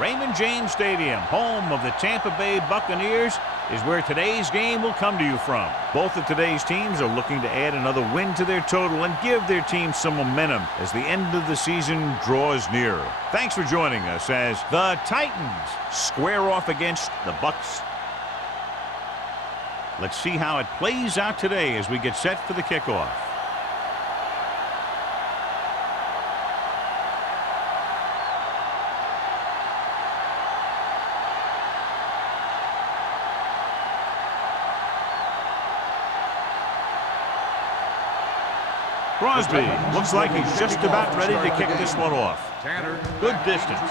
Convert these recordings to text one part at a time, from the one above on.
Raymond James Stadium, home of the Tampa Bay Buccaneers, is where today's game will come to you from. Both of today's teams are looking to add another win to their total and give their team some momentum as the end of the season draws nearer. Thanks for joining us as the Titans square off against the Bucs. Let's see how it plays out today as we get set for the kickoff. Crosby looks like he's just about ready to kick this one off. Good distance.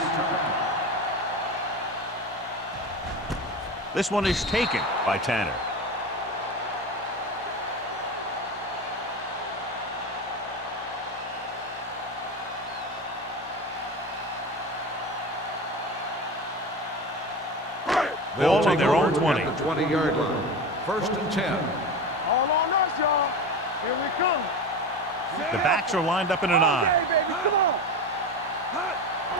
This one is taken by Tanner. Ball on their own 20. At the 20-yard line. 1st and 10. All on us, y'all. Here we come. The backs are lined up in an I. Okay, baby, come on.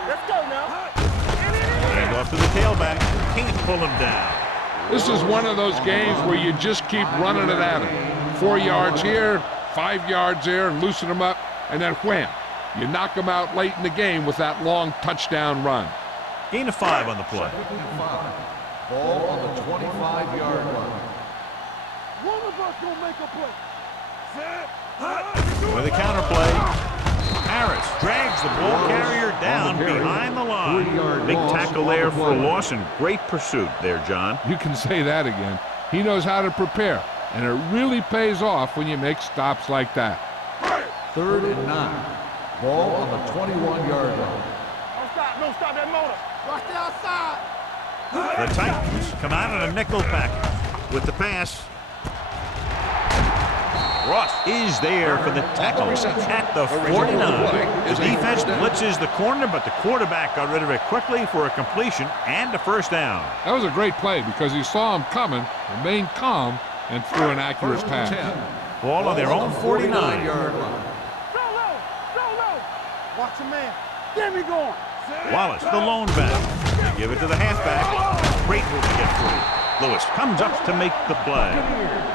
Let's go now. And off to the tailback. Can't pull him down. This is one of those games where you just keep running it at him. 4 yards here, 5 yards there, loosen him up, and then wham. You knock him out late in the game with that long touchdown run. Gain of 5 on the play. Ball on the 25-yard line. One of us gonna make a play. With a counter play, Harris drags the ball carrier down behind the line. Big tackle there for Lawson. Great pursuit there, John. You can say that again. He knows how to prepare, and it really pays off when you make stops like that. 3rd and 9. Ball on the 21-yard line. Don't stop that motor. Watch the outside. The Titans come out in a nickel package with the pass. Ross is there for the tackle at the 49. The defense blitzes the corner, but the quarterback got rid of it quickly for a completion and a first down. That was a great play because he saw him coming, remained calm, and threw an accurate pass. Ball on their own 49-yard line. Go low. Watch the man. Get me going. Wallace, the lone back. They give it to the halfback. Great move to get free. Lewis comes up to make the play.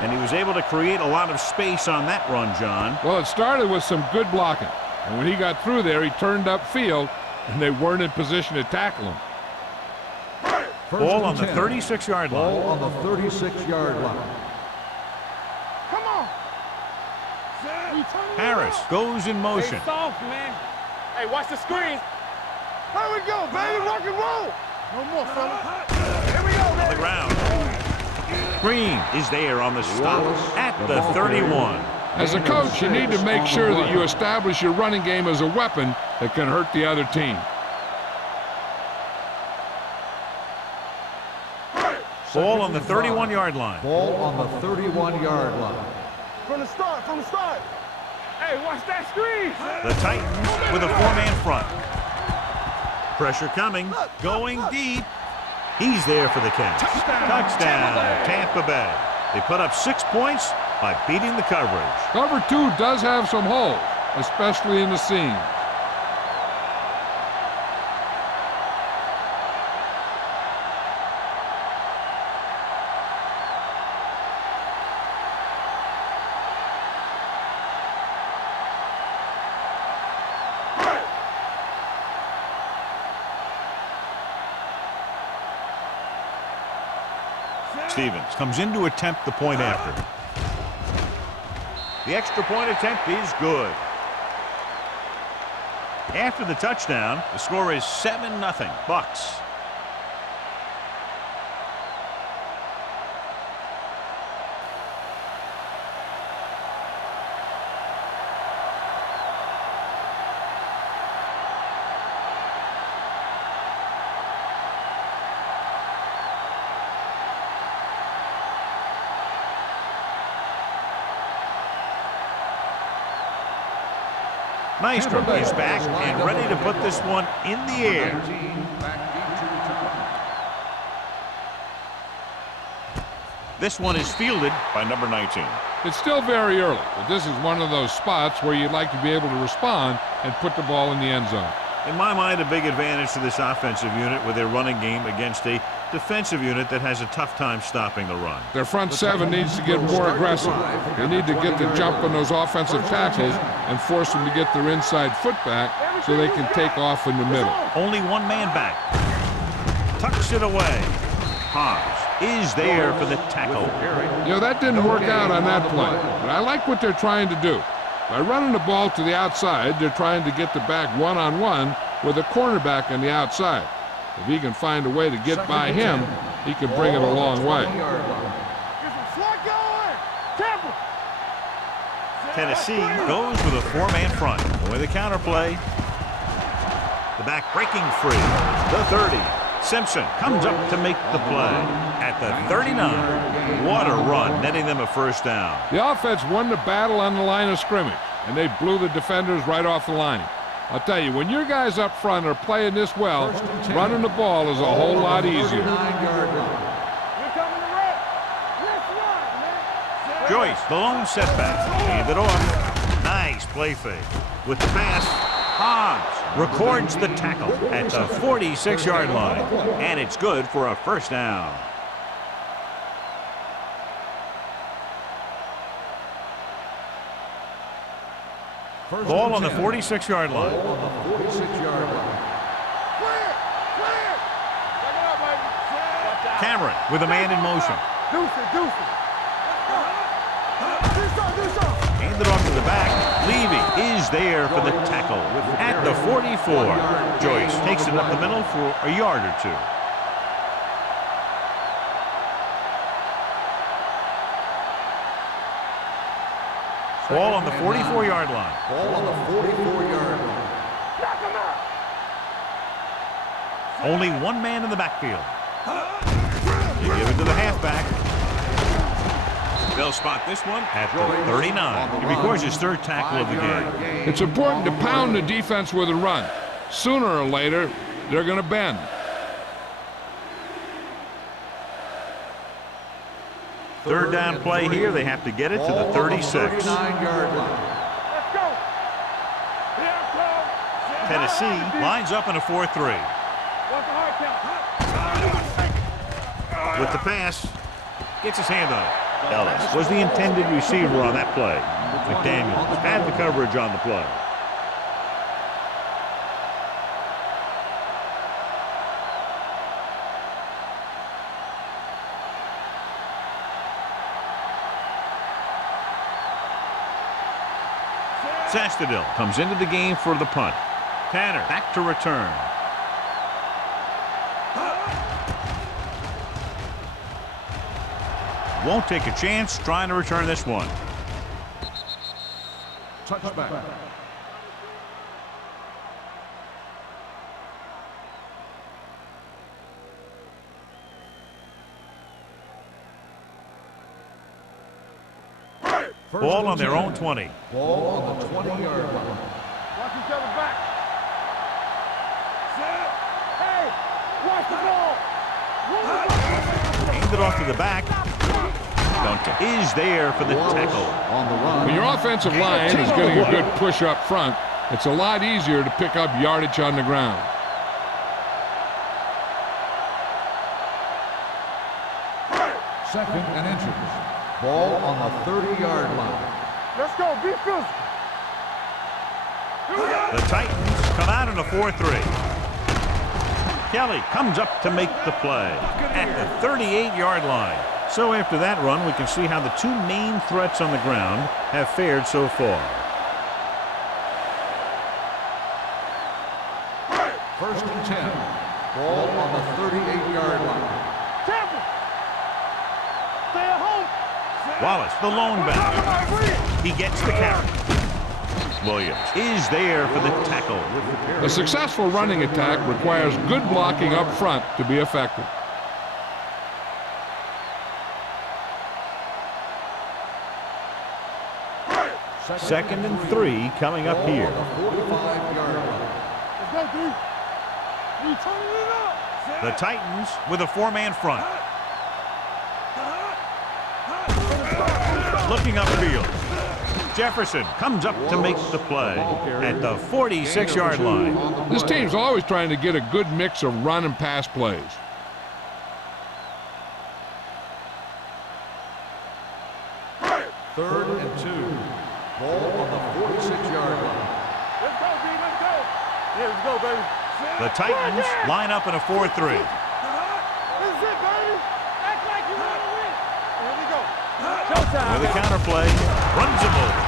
And he was able to create a lot of space on that run, John. Well, it started with some good blocking. And when he got through there, he turned upfield, and they weren't in position to tackle him. Ball on the 36-yard line. Ball on the 36-yard line. Come on. Harris goes in motion. Hey, soft, man. Hey, watch the screen. Here we go, baby. Rock and roll. No more, fella. Here we go, baby. On the ground. Green is there on the stop at the 31. As a coach, you need to make sure that you establish your running game as a weapon that can hurt the other team. Ball on the 31-yard line. Ball on the 31-yard line. From the start. Hey, watch that screen. The Titans with a 4-man front. Pressure coming, going deep. He's there for the catch. Touchdown, Tampa Bay. They put up 6 points by beating the coverage. Cover 2 does have some holes, especially in the seam. Stevens comes in to attempt the point after. The extra point attempt is good. After the touchdown, the score is 7-0 Bucs. Nystrom is back and ready to put this one in the air. This one is fielded by number 19. It's still very early, but this is one of those spots where you'd like to be able to respond and put the ball in the end zone. In my mind, a big advantage to this offensive unit with their running game against a defensive unit that has a tough time stopping the run. Their front seven needs to get more aggressive. They need to get the jump on those offensive tackles and force them to get their inside foot back so they can take off in the middle. Only one man back. Tucks it away. Hobbs is there for the tackle. You know, that didn't work out on that play, but I like what they're trying to do. By running the ball to the outside, they're trying to get the back one-on-one with a cornerback on the outside. If he can find a way to get by him, he can bring it a long way. Tennessee goes with a four-man front. With a counterplay. The back breaking free. The 30. Simpson comes up to make the play. At the 39. What a run, netting them a first down. The offense won the battle on the line of scrimmage, and they blew the defenders right off the line. I'll tell you, when your guys up front are playing this well, running the ball is a whole lot easier. Joyce, the lone setback. Hand it off. Nice play fake. With the pass, Hobbs records the tackle at the 46-yard line. And it's good for a first down. Ball on the 46-yard line. Cameron with a man in motion. Handed off to the back. Levy is there for the tackle at the 44. Joyce takes it up the middle for a yard or two. Ball on the 44-yard line. Ball on the 44-yard line. Only one man in the backfield. They give it to the halfback. They'll spot this one at the 39. He records his third tackle of the game. It's important to pound the defense with a run. Sooner or later, they're going to bend. Third down play here. They have to get it to the 36. Tennessee lines up in a 4-3. With the pass, gets his hand on it. Ellis was the intended receiver on that play. McDaniel had the coverage on the play. Sastadil comes into the game for the punt. Tanner back to return. Won't take a chance trying to return this one. Touchback. Ball on their own 20. Ball on the 20-yard line. Watch each other back. Hey, watch the ball. Aimed it off to the back. Duncan is there for the tackle. On the run. When your offensive line is getting a good push up front, it's a lot easier to pick up yardage on the ground. Second and inches. Ball on the 30-yard line. Let's go, be physical. The Titans come out in a 4-3. Kelly comes up to make the play at the 38-yard line. So after that run, we can see how the two main threats on the ground have fared so far. First and 10. Ball on the 38-yard line. Tampa. Stay at home. Wallace, the lone back. He gets the carry. Williams is there for the tackle. A successful running attack requires good blocking up front to be effective. Second and 3 coming up here. 45-yard line. Let's go, D. You turning it up. The Titans with a four-man front. Looking upfield. Jefferson comes up to make the play at the 46-yard line. This team's always trying to get a good mix of run and pass plays. Third and 2. Ball on the 46-yard line. Let's go, B. Let's go. Yeah, let's go, baby. The Titans line up in a 4-3. This is it, baby. Act like you want to win. Here we go. Showtime. With a counter play, runs him over.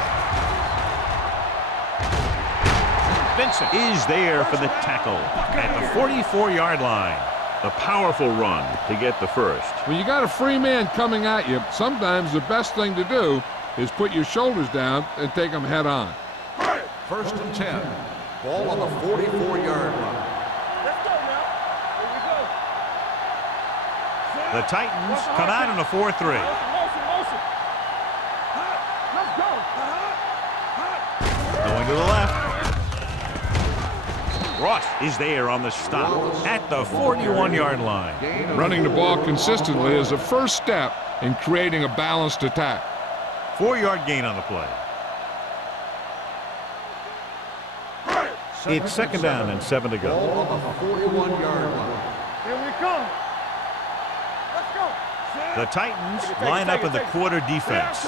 Vincent is there for the tackle at the 44-yard line. A powerful run to get the first. When you got a free man coming at you, sometimes the best thing to do is put your shoulders down and take them head on. First and 10. Ball on the 44-yard line. Let's go now. Here we go. The Titans come out in a 4-3. Motion. Let's go. Going to the left. Ross is there on the stop at the 41-yard line. Running the ball consistently is a first step in creating a balanced attack. 4-yard gain on the play. It's second down and 7 to go. Ball on the 41-yard line. Here we come. Let's go. The Titans line up in the quarter defense.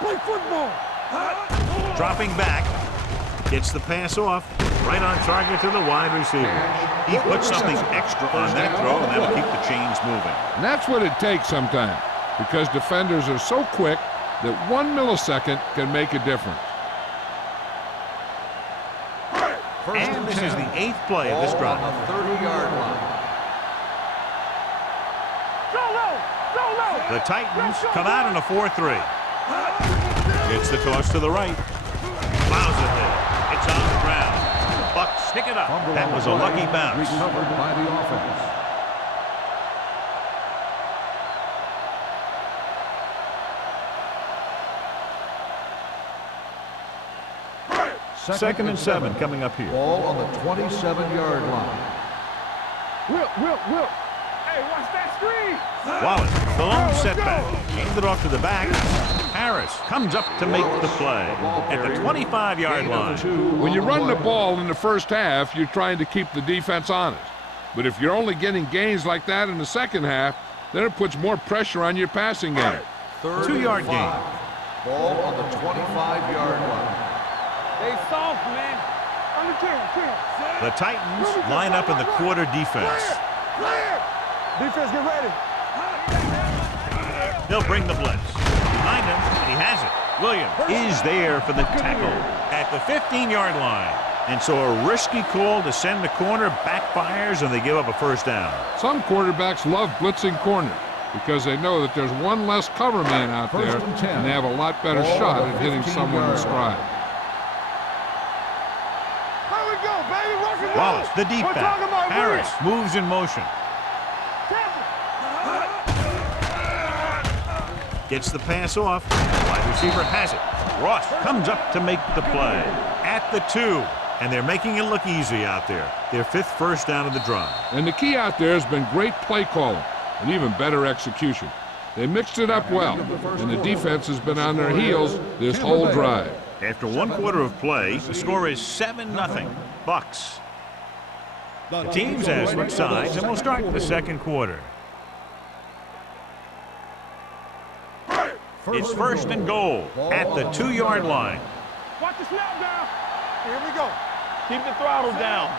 Play football. Dropping back. Gets the pass off. Right on target to the wide receiver. He puts something extra on that throw, and that'll keep the chains moving. And that's what it takes sometimes, because defenders are so quick that 1 millisecond can make a difference. And this is the 8th play of this drive. On the 30-yard line. The Titans come out in a 4-3. Gets the toss to the right. Plows it there. It's on the ground. Bucks pick it up. That was a lucky bounce. Recovered by the offense. Second and 7 coming up here. Ball on the 27-yard line. Will. Hey, watch that screen. Wallace, the long setback. Handed it off to the back. Harris comes up to make the play at the 25-yard line. When you run the ball in the first half, you're trying to keep the defense honest. But if you're only getting gains like that in the second half, then it puts more pressure on your passing game. Third 2-yard and gain. 5. Ball on the 25-yard line. They soft, man. On the clear. The Titans line up in the quarter defense. Clear. Defense, get ready. They'll bring the blitz. Behind him, and he has it. Williams is there for the tackle at the 15-yard line. And so a risky call to send the corner backfires, and they give up a first down. Some quarterbacks love blitzing corners because they know that there's one less cover man out there, and they have a lot better shot at hitting someone in stride. Here we go, baby. Rock and roll. Wallace, the deep We're back. talking about Harris moves in motion. Gets the pass off. Wide receiver has it. Ross comes up to make the play at the 2. And they're making it look easy out there. Their 5th first down of the drive. And the key out there has been great play calling and even better execution. They mixed it up well, and the defense has been on their heels this whole drive. After 1 quarter of play, the score is 7-0. Bucks. The teams have switched sides, and we'll start the second quarter. It's first and goal at the 2-yard line. Watch the snap down. Here we go. Keep the throttle down.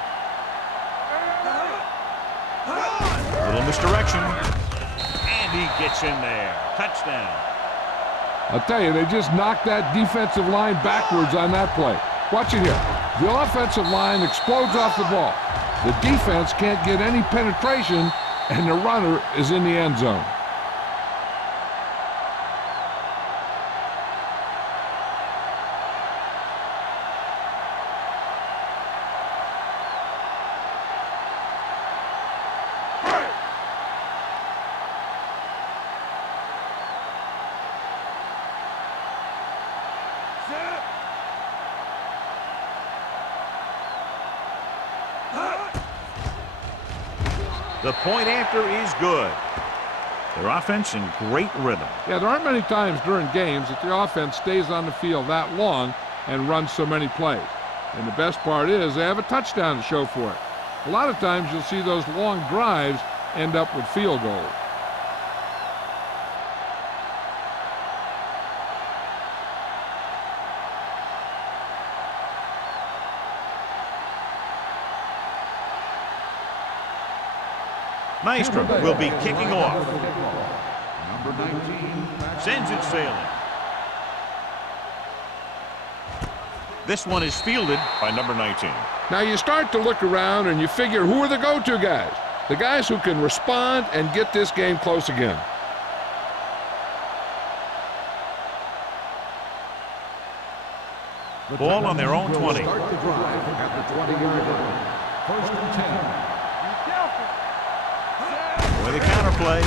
Little misdirection. And he gets in there. Touchdown. I'll tell you, they just knocked that defensive line backwards on that play. Watch it here. The offensive line explodes off the ball. The defense can't get any penetration, and the runner is in the end zone. The point after is good. Their offense in great rhythm. Yeah, there aren't many times during games that the offense stays on the field that long and runs so many plays. And the best part is they have a touchdown to show for it. A lot of times you'll see those long drives end up with field goals. Nystrom will be kicking off. Number 19. Sends it sailing. This one is fielded by number 19. Now you start to look around and you figure, who are the go-to guys? The guys who can respond and get this game close again. Ball on their own 20. Start the drive at the 20-yard line. First and 10. With a counterplay.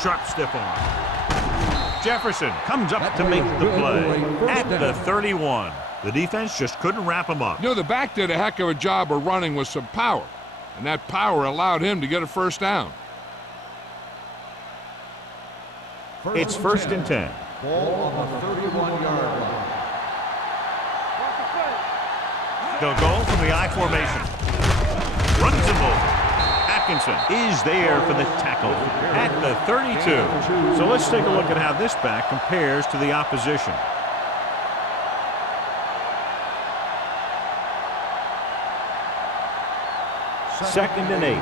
Sharp stiff arm. Jefferson comes up to make the play at the 31. The defense just couldn't wrap him up. You know, the back did a heck of a job of running with some power, and that power allowed him to get a first down. It's first and 10. Ball on the 31-yard line. They'll go from the I formation. Runs him over. Atkinson is there for the tackle at the 32. So let's take a look at how this back compares to the opposition. Second and 8.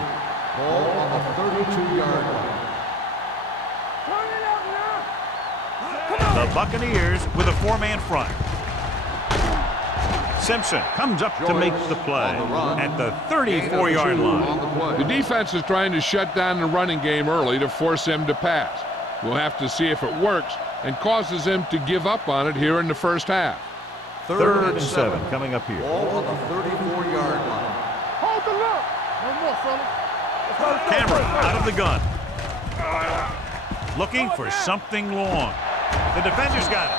Ball on the 32-yard line. The Buccaneers with a four-man front. Simpson comes up to make the play at the 34-yard line. The defense is trying to shut down the running game early to force him to pass. We'll have to see if it works and causes him to give up on it here in the first half. Third and 7 coming up here. Ball on the 34-yard line. Hold the look. No more, fella. Cameron out of the gun. Looking for something long. The defender's got it.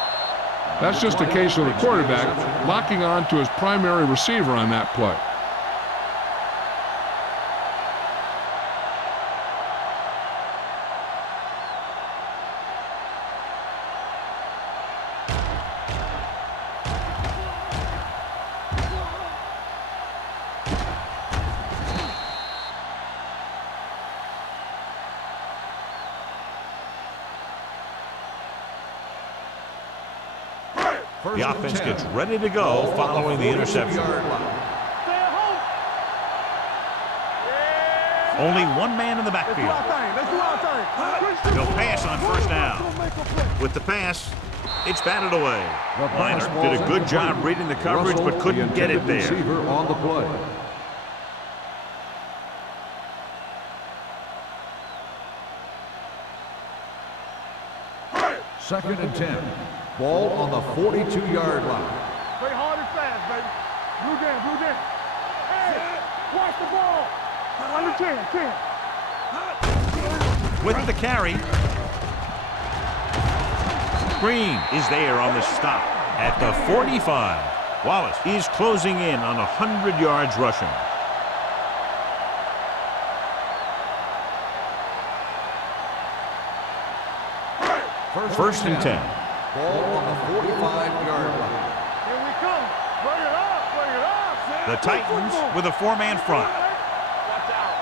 That's just a case of the quarterback locking on to his primary receiver on that play. The offense gets ready to go following the interception. Only one man in the backfield. They'll pass on first down. With the pass, it's batted away. Liner did a good job reading the coverage but couldn't get it there. Receiver on the play. Second and 10. Ball on the 42-yard line. Play hard and fast, baby. Blue down, blue down. Hey, watch the ball. Under 10. With the carry. Green is there on the stop at the 45. Wallace is closing in on 100 yards rushing. First and 10. Ball on the 45-yard line. Here we come. Bring it up, bring it up. The Titans with a four-man front. Watch out.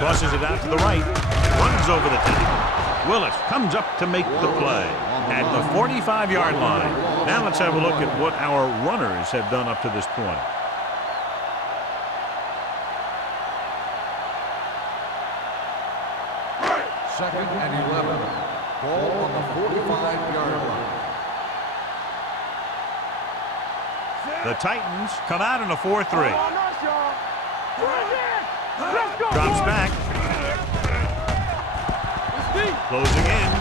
Tosses it out to the right. Runs over the tackle. Willis comes up to make the play at the 45-yard line. Now let's have a look at what our runners have done up to this point. Second and 11. Ball on the 45-yard line. The Titans come out in a 4-3. Oh, nice, y'all. Bring it. Let's go, Drops boys. back. It's deep. Closing in.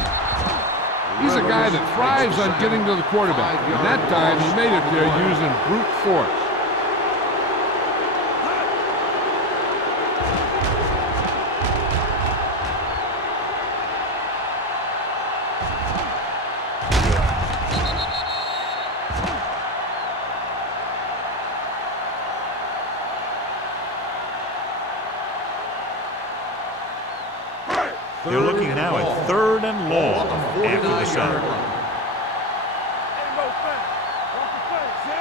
He's a guy that thrives on getting to the quarterback. And that time he made it there using brute force. They're looking now at 3rd and long after the sack.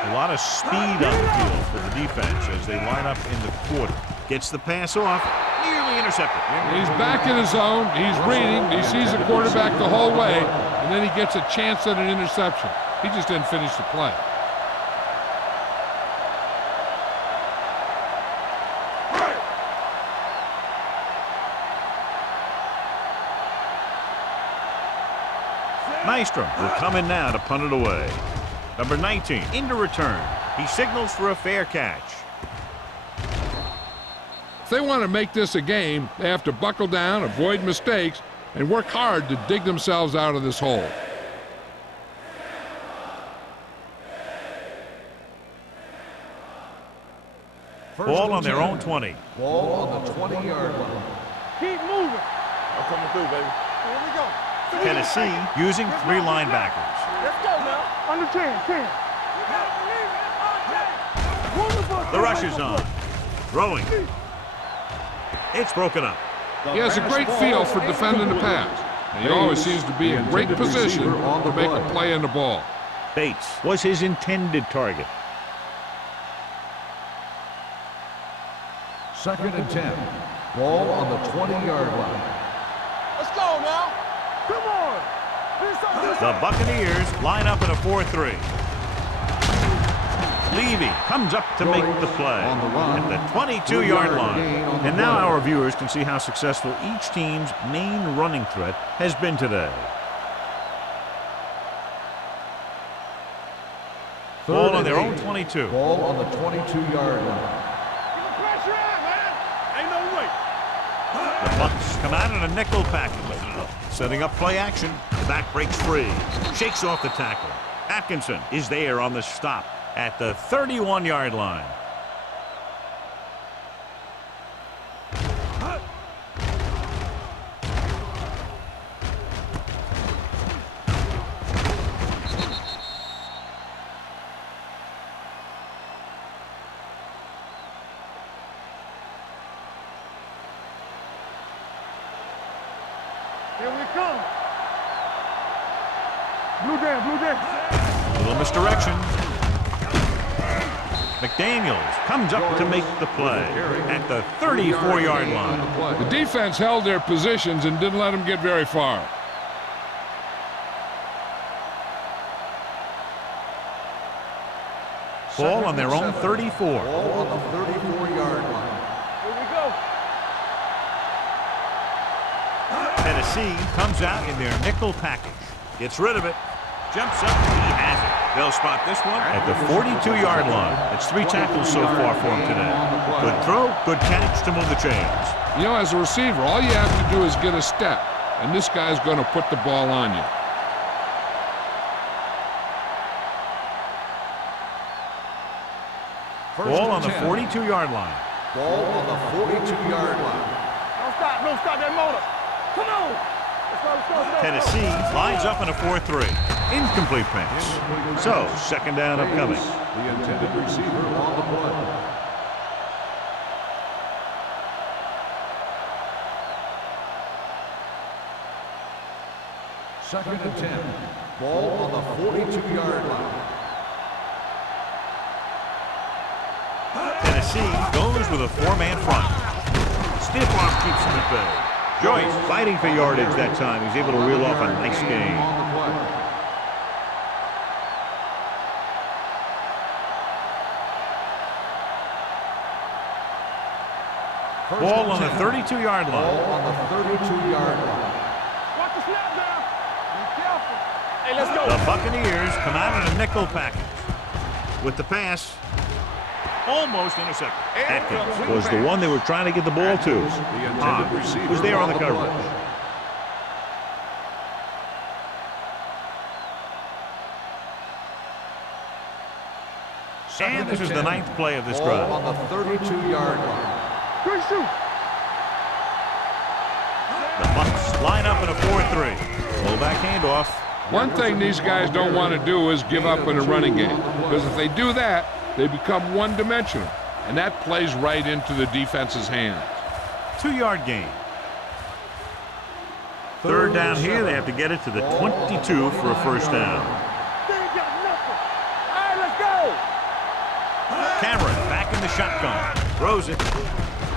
A lot of speed on the field for the defense as they line up in the quarter. Gets the pass off, nearly intercepted. He's back in his zone. He's reading. He sees the quarterback the whole way, and then he gets a chance at an interception. He just didn't finish the play. Nystrom will come in now to punt it away. Number 19 into return. He signals for a fair catch. If they want to make this a game, they have to buckle down, avoid mistakes, and work hard to dig themselves out of this hole. Ball on their own 20. Ball on the 20-yard line. Keep moving. I'm coming through, baby. Here we go. Tennessee using 3 linebackers. Let's go now. Under 10. The rush is on. Throwing. It's broken up. He has a great feel for defending the pass, and he always seems to be in great position to make a play in the ball. Bates was his intended target. 2nd and 10. Ball on the 20-yard line. Let's go now. Come on. The Buccaneers line up in a 4-3. Levy comes up to make the play at the 22-yard line. And now our viewers can see how successful each team's main running threat has been today. Ball on their own 22. Ball on the 22-yard line. Pressure out, man. Ain't no way. The Bucs come out in a nickel package. Setting up play action. The back breaks free. Shakes off the tackle. Atkinson is there on the stop at the 31-yard line. Here we come. Blue down. Little misdirection. McDaniels comes up to make the play at the 34-yard line. The defense held their positions and didn't let them get very far. Ball on their own 34. Ball on the 34-yard line. Here we go. Tennessee comes out in their nickel package. Gets rid of it. Jumps up. He has it. They'll spot this one at the 42-yard line. It's 3 tackles so far for him today. Good throw, good catch to move the chains. You know, as a receiver, all you have to do is get a step, and this guy's going to put the ball on you. Ball on the 42-yard line. Ball on the 42-yard line. Don't stop that motor. Come on. Let's go. Tennessee lines up in a 4-3. Incomplete pass. So, 2nd down upcoming. The intended receiver on the play. Second and 10. Ball on the 42-yard line. Tennessee goes with a 4-man front. Stiff arm keeps him at bay. Joyce fighting for yardage that time. He's able to reel off a nice gain. Ball on the 32-yard line. Ball on the 32-yard line. Watch the snap down. Be careful. Hey, let's go. The Buccaneers come out in a nickel package. With the pass, almost intercepted. Atkins was the one they were trying to get the ball to. Was there on the coverage. And this is the 9th play of this drive. Ball on the 32-yard line. Good shoot. The Bucs line up in a 4-3. Fullback handoff. One thing these guys don't want to do is give up in a running game, because if they do that, they become one-dimensional, and that plays right into the defense's hands. 2-yard gain. Third down here, they have to get it to the 22 for a first down. They ain't got nothing. All right, let's go. Cameron back in the shotgun. Throws it.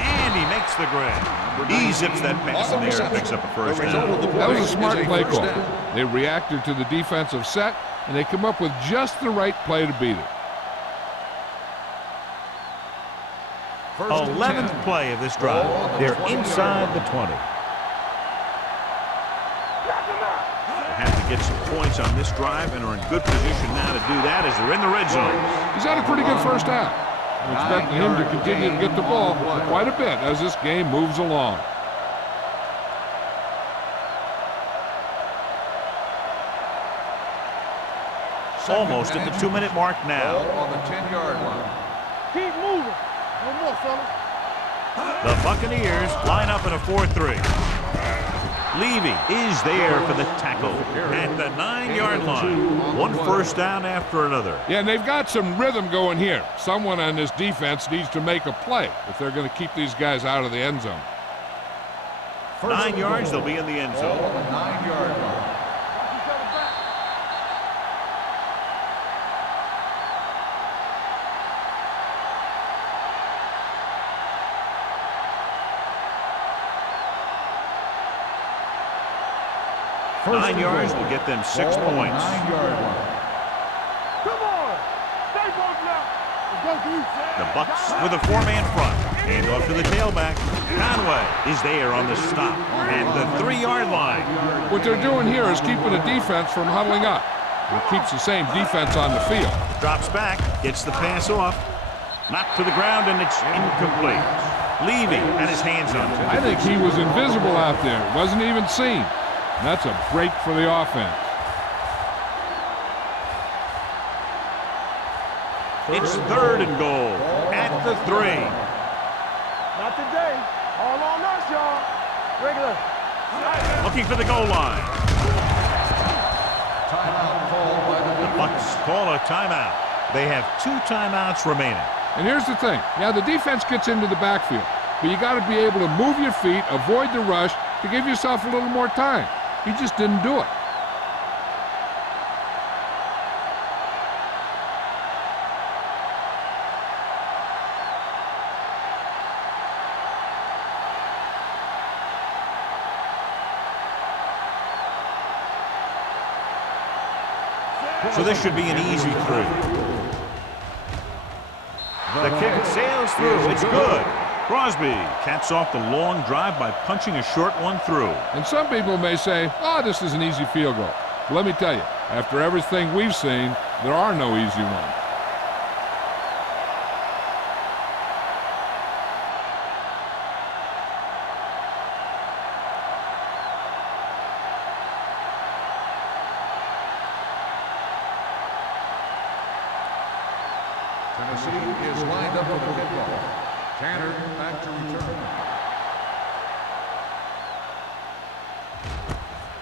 And he makes the grab. He zips that pass in there and picks up a first down. That was a smart play call. They reacted to the defensive set, and they come up with just the right play to beat it. 11th play of this drive. They're inside the 20. They have to get some points on this drive and are in good position now to do that as they're in the red zone. He's had a pretty good first half. I'm expecting him to continue to get the ball quite a bit as this game moves along. Almost at the 2-minute mark now. On the 10-yard line. Keep moving. No more, fellas. The Buccaneers line up in a 4-3. Levy is there for the tackle at the 9-yard line. One first down after another. Yeah, and they've got some rhythm going here. Someone on this defense needs to make a play if they're going to keep these guys out of the end zone. 9 yards, they'll be in the end zone. On the 9-yard line. First 9 yards will get them 6 points. 9-yard line. Come on. Stay focused now. Let's go, dude. The Bucks with a 4-man front. Hand off to the tailback. Conway is there on the stop at the 3-yard line. What they're doing here is keeping the defense from huddling up. It keeps the same defense on the field. Drops back, gets the pass off. Knocked to the ground, and it's incomplete. Levy had his hands on it. I think he was invisible out there. Wasn't even seen. And that's a break for the offense. It's 3rd and goal at the 3. Not today. All on us, y'all. Regular. Looking for the goal line. Timeout called by the Bucks call a timeout. They have 2 timeouts remaining. And here's the thing. Yeah, the defense gets into the backfield, but you got to be able to move your feet, avoid the rush to give yourself a little more time. He just didn't do it. So this should be an easy 3. The kick sails through. It's good. Crosby caps off the long drive by punching a short one through. And some people may say, oh, this is an easy field goal. But let me tell you, after everything we've seen, there are no easy ones. Tennessee is lined up with a kickoff. Tanner back to return.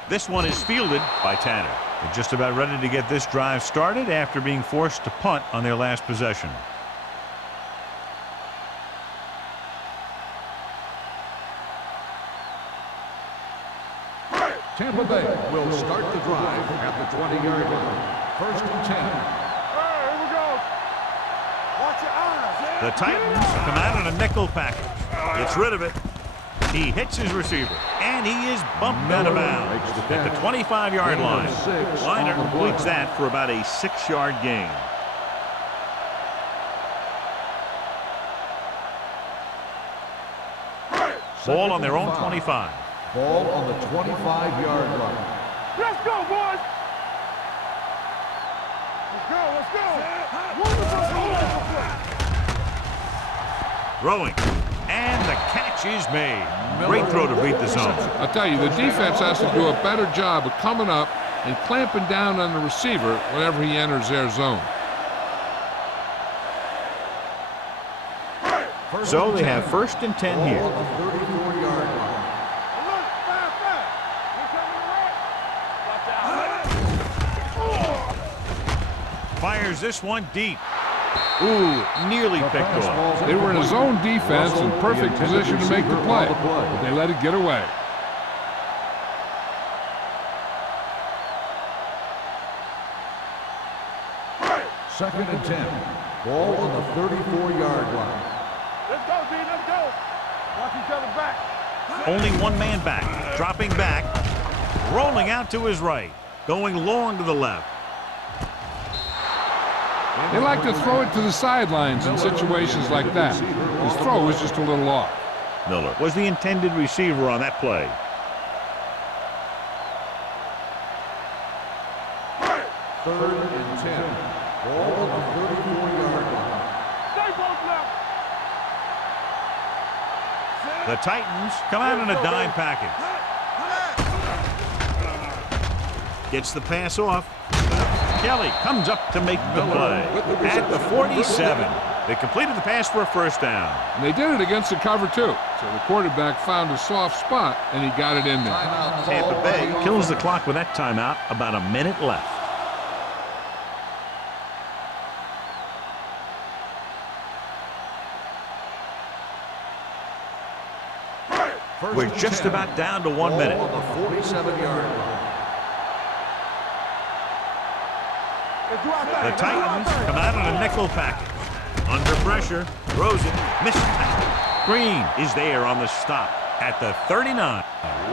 This one is fielded by Tanner. They're just about ready to get this drive started after being forced to punt on their last possession. Tampa Bay will start the drive at the 20-yard line. 1st and 10. Here we go. Watch your eyes. The Titans come out in a nickel package. Gets rid of it. He hits his receiver, and he is bumped out of bounds at the 25-yard line. Liner completes that for about a 6-yard gain. Ball on their own 25. Ball on the 25-yard line. Let's go, boys. Let's go. Let's go. Wonderful play. Throwing. And the catch is made. Great throw to beat the zone. I'll tell you, the defense has to do a better job of coming up and clamping down on the receiver whenever he enters their zone. So they have 1st and 10 here. Ball on the 34-yard line. Look, fast. He's coming right. Watch out. Fires this one deep. Ooh, nearly picked off. They were in a zone defense in perfect position to make the play, but they let it get away. Second and 10. Ball on the 34-yard line. Let's go, D. Let's go. Watch each other back. Only one man back. Dropping back. Rolling out to his right. Going long to the left. They like to throw it to the sidelines in situations like that. His throw was just a little off. Miller was the intended receiver on that play. Third and 10. Ball on the 34-yard line. Stay close now. The Titans come out in a dime package. Gets the pass off. Kelly comes up to make the play. At the 47. They completed the pass for a first down. And they did it against the cover, too. So the quarterback found a soft spot, and he got it in there. Tampa Bay kills the clock with that timeout. About a minute left. We're just about down to 1 minute. On the 47-yard line. The Titans come out in a nickel package. Under pressure, throws it, misses tackle. Green is there on the stop at the 39.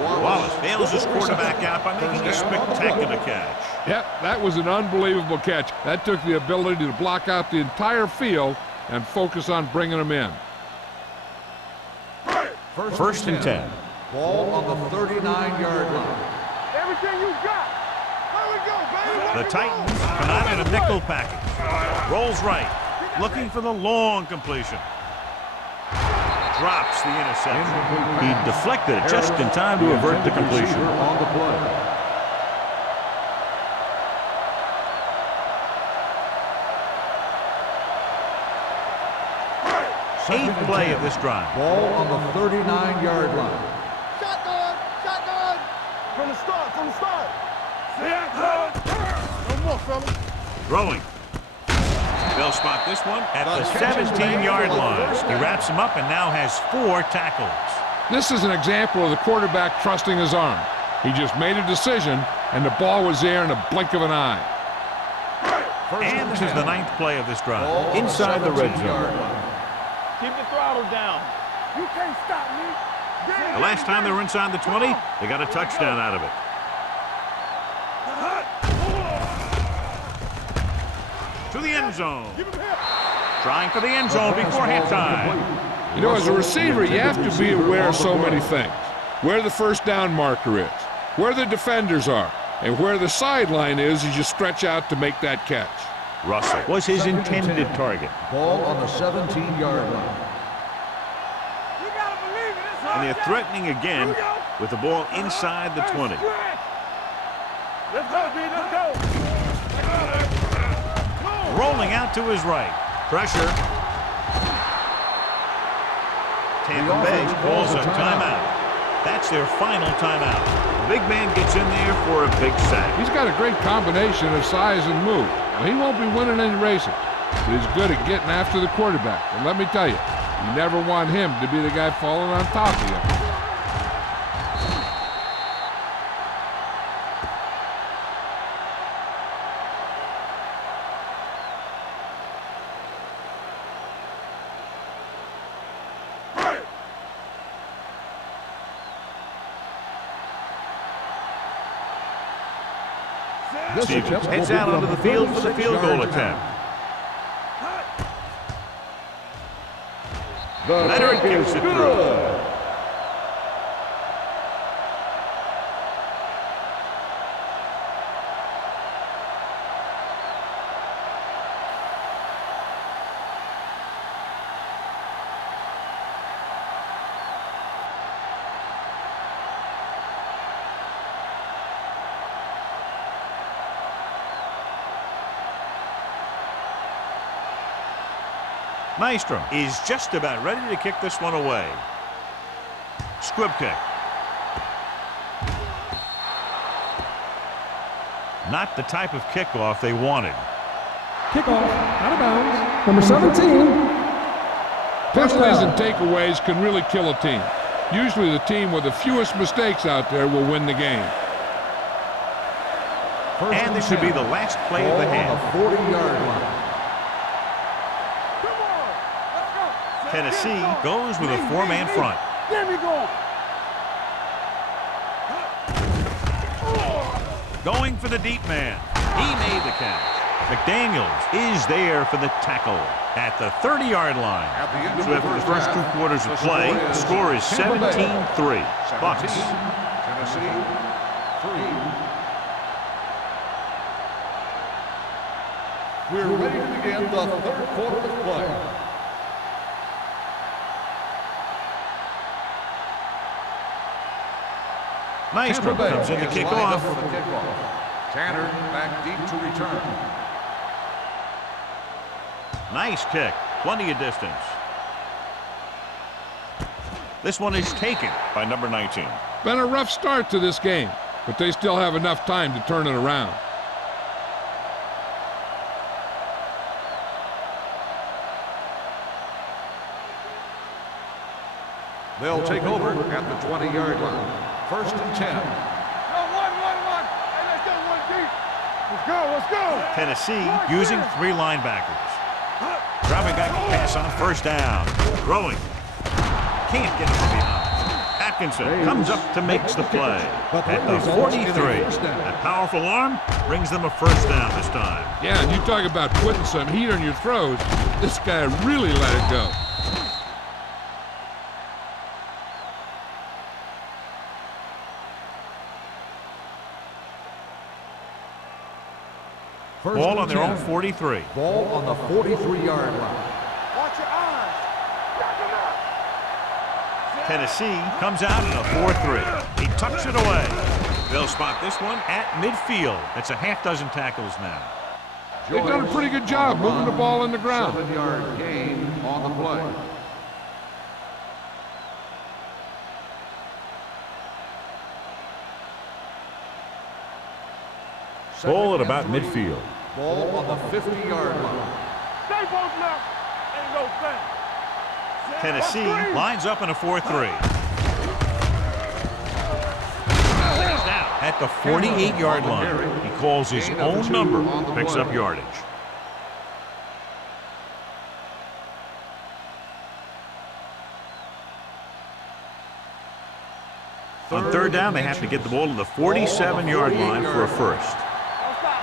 Wallace bails his quarterback out by making a spectacular catch. Yep, that was an unbelievable catch. That took the ability to block out the entire field and focus on bringing them in. First and 10. Ball on the 39-yard line. Everything you got. There we go, baby. The Titans come out in a nickel package. Rolls right, looking for the long completion. Drops the interception. He deflected it just in time to avert the completion. On the play. Eighth play of this drive. Ball on the 39-yard line. Shotgun. Shotgun. From the start. From the start. No more, fella. Throwing. They'll spot this one at the 17-yard line. He wraps him up and now has 4 tackles. This is an example of the quarterback trusting his arm. He just made a decision, and the ball was there in a blink of an eye. And this is the 9th play of this drive. Inside the red zone. Keep the throttle down. You can't stop me. The last time they were inside the 20, they got a touchdown out of it. To the end zone. Trying for the end zone before halftime. You know, as a receiver, you have to be aware of so many things. Where the first down marker is, where the defenders are, and where the sideline is as you stretch out to make that catch. Russell was his intended target. Ball on the 17-yard line. And they're threatening again with the ball inside the 20. Let's go, D. Let's go. Rolling out to his right. Pressure. Tampa Bay calls a timeout. That's their final timeout. The big man gets in there for a big sack. He's got a great combination of size and move. Now, he won't be winning any races, but he's good at getting after the quarterback. And let me tell you, you never want him to be the guy falling on top of you. Stevens heads out onto the field for the field goal attempt. Leonard gets it through. Nystrom is just about ready to kick this one away. Squib kick. Not the type of kickoff they wanted. Kickoff, out of bounds, number 17. Penalties and takeaways can really kill a team. Usually the team with the fewest mistakes out there will win the game. And this should be the last play of the half. 40-yard line. Tennessee goes with a four-man front. Get me going. Going for the deep man. He made the catch. McDaniels is there for the tackle at the 30-yard line. So after the first 2 quarters of play, the score is 17-3. Bucks. Tennessee 3. We're ready to begin the third quarter of play. Nystrom comes in to kick off. Tanner back deep to return. Nice kick. Plenty of distance. This one is taken by number 19. Been a rough start to this game, but they still have enough time to turn it around. They'll take over at the 20-yard line. First and 10. No, one. Hey, let's go one deep. Let's go. Tennessee using 3 linebackers. Dropping back to pass on first down. Throwing. Can't get him from behind. Atkinson comes up to make the play at the 43. That powerful arm brings them a first down this time. Yeah, and you talk about putting some heat on your throws. This guy really let it go. Ball on their own 43. Ball on the 43-yard line. Watch your eyes. Tennessee comes out in a 4-3. He tucks it away. They'll spot this one at midfield. That's a half dozen tackles now. They've done a pretty good job moving the ball in the ground. 7-yard gain on the play. Ball at about midfield. Ball on the 50-yard line. Stay both left. Ain't no thing. Tennessee lines up in a 4-3. Now at the 48-yard line. He calls his own number, picks up yardage. On third down, they have to get the ball to the 47-yard line for a first.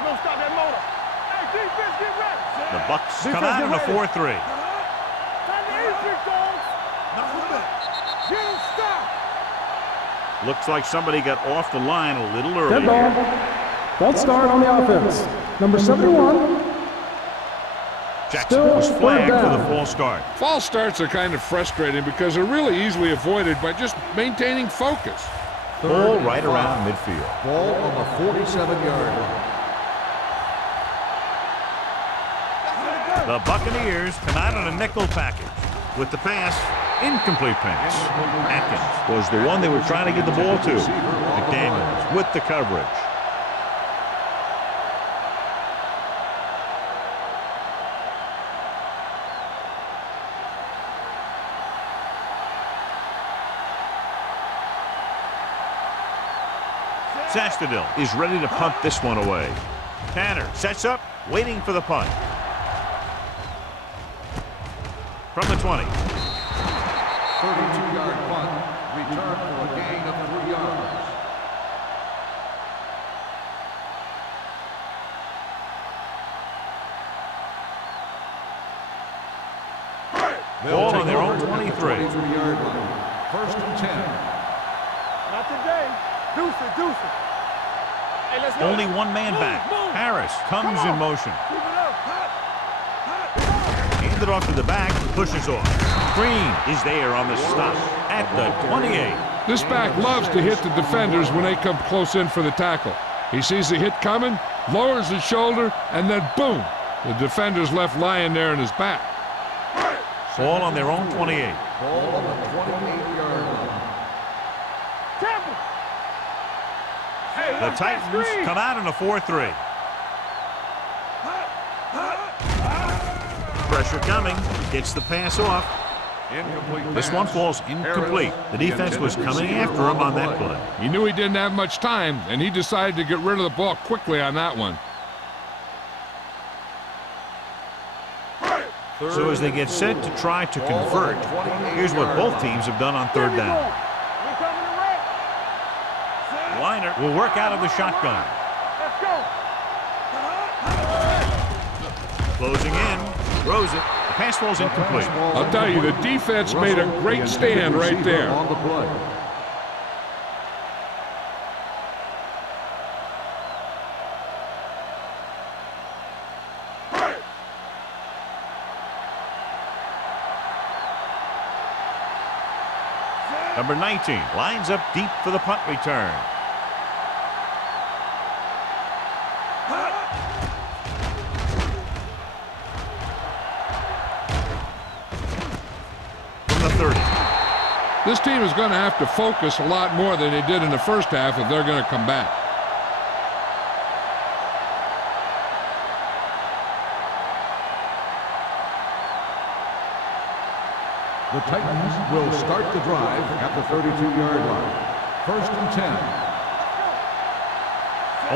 No stop that motor. Hey, defense, get ready. The Bucks come out in a 4-3. Time to eat, big dogs. Get him stopped. Looks like somebody got off the line a little Dead early. ball. False start on the offense. Number 71. Jackson was flagged for the false start. False starts are kind of frustrating because they're really easily avoided by just maintaining focus. Ball right around midfield. Ball on the 47-yard line. The Buccaneers come out on a nickel package. With the pass, incomplete pass. Atkins was the one they were trying to get the ball to. McDaniels with the coverage. Sastadil is ready to punt this one away. Tanner sets up, waiting for the punt. From the 20. 32-yard punt. Return for a gain of 3 yards. Ball on their own 23. 23-yard line. First and 10. Not today. Deuce it. Hey, let's go. Only one man back. Harris comes in motion. Keep it up. Handed off to the back, pushes off. Green is there on the stop at the 28. This back loves to hit the defenders when they come close in for the tackle. He sees the hit coming, lowers his shoulder, and then boom, the defender's left lying there in his back. Ball on their own 28. Ball on the 28-yard line. Temple. Hey, The Titans come out in a 4-3. Pressure coming. Gets the pass off. Incomplete. This one falls incomplete. The defense was coming after him on that play. He knew he didn't have much time, and he decided to get rid of the ball quickly on that one. So as they get set to try to convert, here's what both teams have done on third down. Liner will work out of the shotgun. Closing in, throws it. The pass falls incomplete. I'll tell you, the defense made a great stand right there. On the play. Number 19 lines up deep for the punt return. From the 30. This team is going to have to focus a lot more than they did in the first half if they're going to come back. The Titans will start the drive at the 32-yard line. 1st and 10.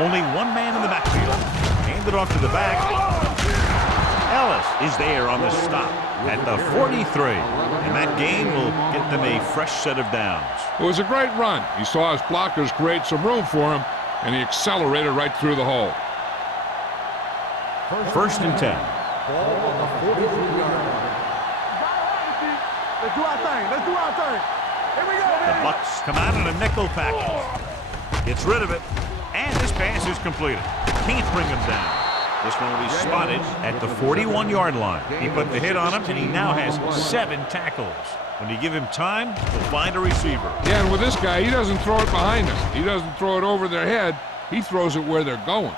Only one man in the backfield. Hand it off to the back. Ellis is there on the stop at the 43. And that gain will get them a fresh set of downs. It was a great run. He saw his blockers create some room for him, and he accelerated right through the hole. 1st and 10. Ball on the 43-yard line. Let's do our thing. Let's do our thing. Here we go, The baby. Bucks come out in a nickel package. Gets rid of it. And this pass is completed. Can't bring him down. This one will be spotted at the 41-yard line. He put the hit on him, and he now has 7 tackles. When you give him time, he'll find a receiver. Yeah, and with this guy, he doesn't throw it behind them. He doesn't throw it over their head. He throws it where they're going.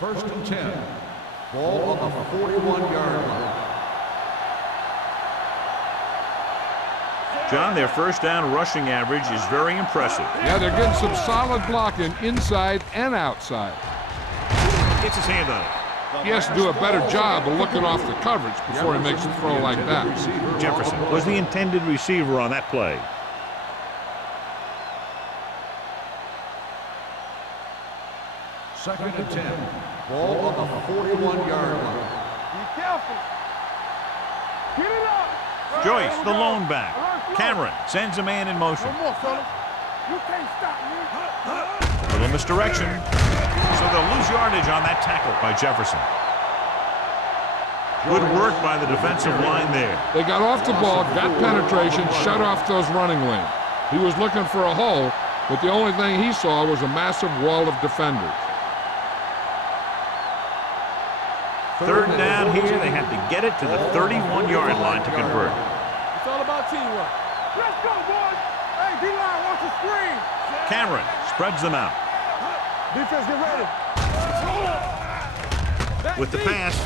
First and 10. Ball on the 41-yard line. John, their first down rushing average is very impressive. Yeah, they're getting some solid blocking inside and outside. Gets his hand on it. He has to do a better job of looking off the coverage before he makes a throw like that. Jefferson was the intended receiver on that play. Second and 10. Ball on the 41-yard line. Be careful. Get it up. Joyce, the lone back. Cameron sends a man in motion. One more, fellas. You can't stop me. A little misdirection. So they'll lose yardage on that tackle by Jefferson. Good work by the defensive line there. They got off the ball, got penetration, shut off those running lanes. He was looking for a hole, but the only thing he saw was a massive wall of defenders. Third down here. They have to get it to the 31-yard line to convert. It's all about teamwork. Let's go, boys. Hey, D-line wants to screen. Cameron spreads them out. Defense, get ready. With the pass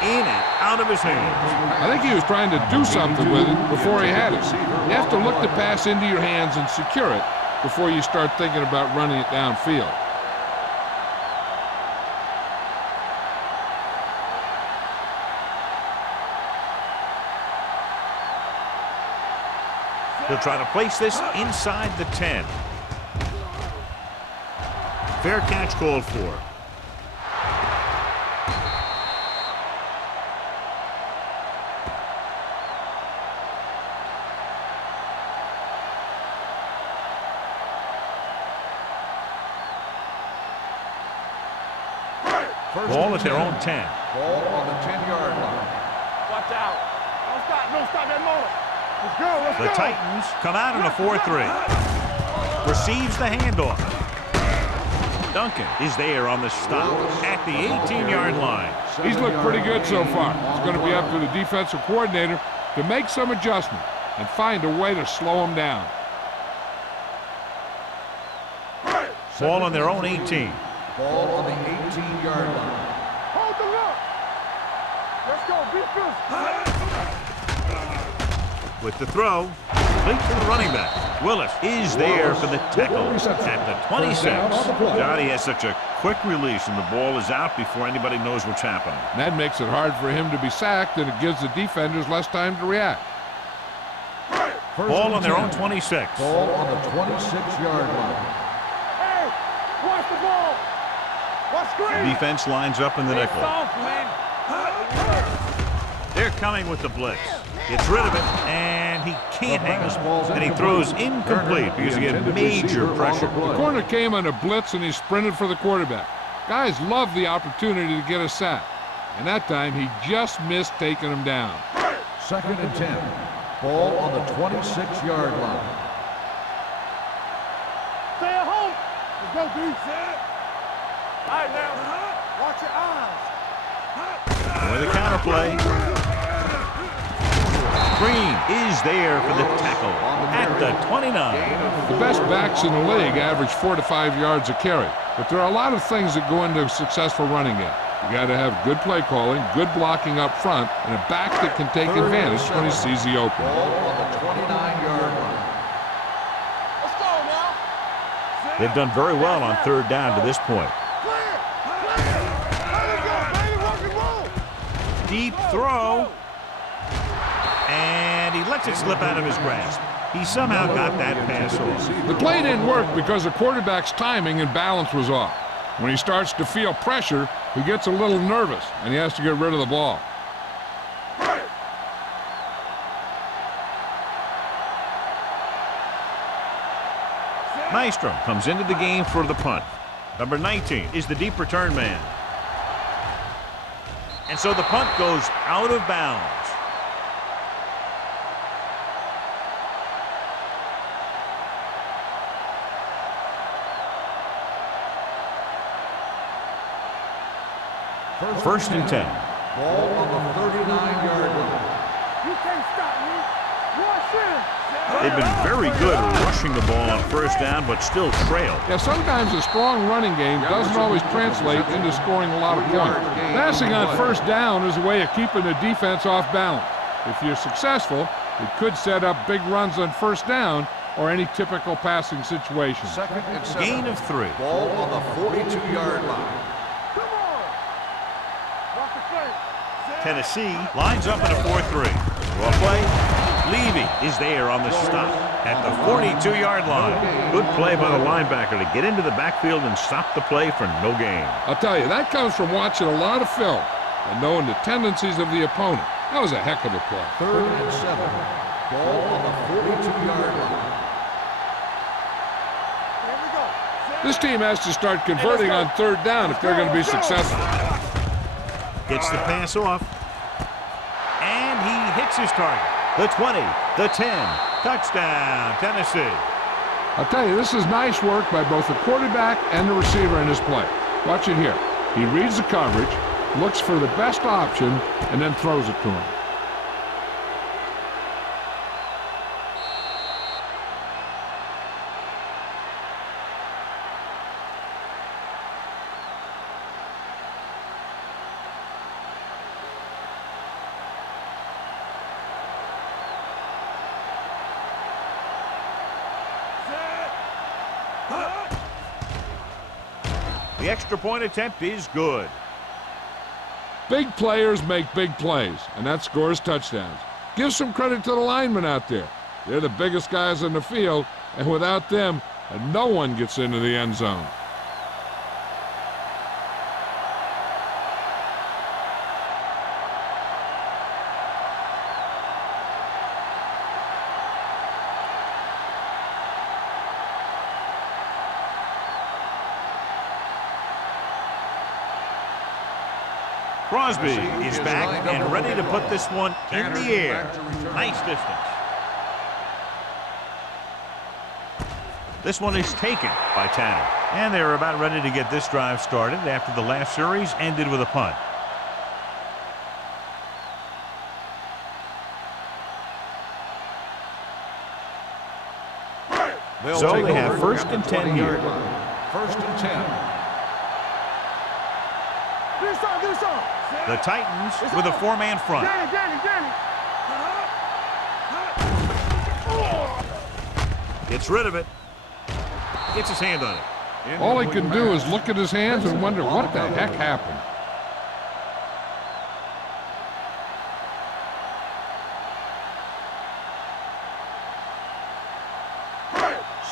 in and out of his hands. I think he was trying to do something with it before he had it. You have to look the pass into your hands and secure it before you start thinking about running it downfield. He'll try to place this inside the 10. Fair catch called for. Ball at their own 10. Ball on the 10-yard line. Watch out. Don't stop that motor. Let's go, let's The go. Titans come out in a 4-3. Receives the handoff. Duncan is there on the stop at the 18-yard line. He's looked pretty good so far. It's going to be up to the defensive coordinator to make some adjustment and find a way to slow him down. Ball on their own 18. Ball on the 18-yard line. Hold the look. Let's go, be good. With the throw, complete to the running back. Willis is there for the tackle at the 26. Johnny has such a quick release, and the ball is out before anybody knows what's happening. And that makes it hard for him to be sacked, and it gives the defenders less time to react. Ball on their own 26. Ball on the 26-yard line. Hey, watch the ball. The defense lines up in the nickel. They're coming with the blitz. Gets rid of it, and he can't hang on. And he throws incomplete because he had major pressure. The corner came on a blitz, and he sprinted for the quarterback. Guys love the opportunity to get a sack. And that time, he just missed taking him down. 2nd and 10. Ball on the 26-yard line. Stay at home. Let's go, dude. All right, now. Watch your eyes. With a counter play. Green is there for the tackle at the 29. The best backs in the league average 4 to 5 yards a carry. But there are a lot of things that go into a successful running game. You got to have good play calling, good blocking up front, and a back that can take advantage when he sees the opening. Ball on the 29-yard line. Let's go now. They've done very well on 3rd down to this point. Clear. Let it go, baby. Rock and roll. Deep throw. And he lets it slip out of his grasp. He somehow got that pass off. The play didn't work because the quarterback's timing and balance was off. When he starts to feel pressure, he gets a little nervous, and he has to get rid of the ball. Nystrom comes into the game for the punt. Number 19 is the deep return man. And so the punt goes out of bounds. First and 10. Ball on the 39-yard line. You can't stop me. Rush in. They've been very good rushing the ball on 1st down, but still trail. Yeah, sometimes a strong running game doesn't always translate into scoring a lot of points. Passing on 1st down is a way of keeping the defense off balance. If you're successful, it could set up big runs on 1st down or any typical passing situation. 2nd and 7. Gain of 3. Ball on the 42-yard line. Come on. Rock the play. Tennessee lines up in a 4-3. Well play. Levy is there on the stop at the 42-yard line. Good play by the linebacker to get into the backfield and stop the play for no gain. I'll tell you, that comes from watching a lot of film and knowing the tendencies of the opponent. That was a heck of a play. 3rd and 7. Ball on the 42-yard line. Here we go. This team has to start converting on 3rd down if they're going to be successful. Gets the pass off. And he hits his target. The 20, the 10. Touchdown, Tennessee. I'll tell you, this is nice work by both the quarterback and the receiver in this play. Watch it here. He reads the coverage, looks for the best option, and then throws it to him. The extra point attempt is good. Big players make big plays, and that scores touchdowns. Give some credit to the linemen out there. They're the biggest guys in the field, and without them, no one gets into the end zone. Crosby is back and ready to put this one in the air. Nice distance. This one is taken by Tanner. And they're about ready to get this drive started after the last series ended with a punt. So they have 1st and 10 here. 1st and 10. The Titans with a 4-man front. Danny. Gets rid of it. Gets his hand on it. All he can do is look at his hands and wonder what the heck happened.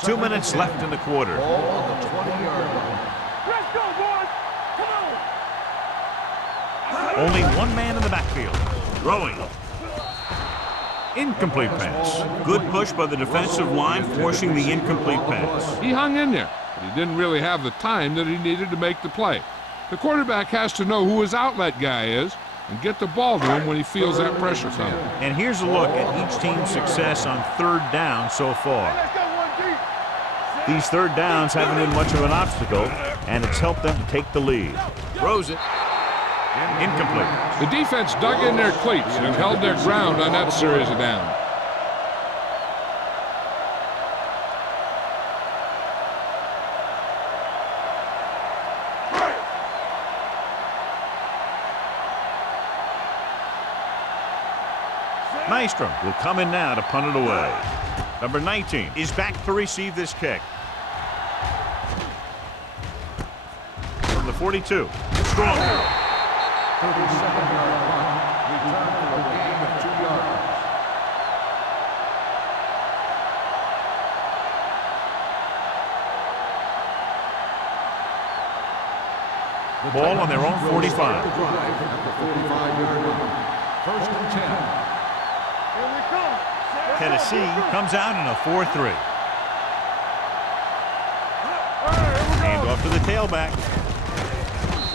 Two minutes left in the quarter. Ball on the 20-yard line. Let's go, boys. Only one man in the backfield. Throwing. Incomplete pass. Good push by the defensive line, forcing the incomplete pass. He hung in there, but he didn't really have the time that he needed to make the play. The quarterback has to know who his outlet guy is and get the ball to him when he feels that pressure coming. And here's a look at each team's success on third down so far. These third downs haven't been much of an obstacle, and it's helped them to take the lead. Throws it. Incomplete. The defense dug in their cleats and held their ground on that series of downs. Nystrom will come in now to punt it away. Number 19 is back to receive this kick. From the 42, strong. 37-yard punt, return to a gain of 2 yards. Ball on their own 45. At the 45-yard line. First and 10. Tennessee comes out in a 4-3. Hand off to the tailback.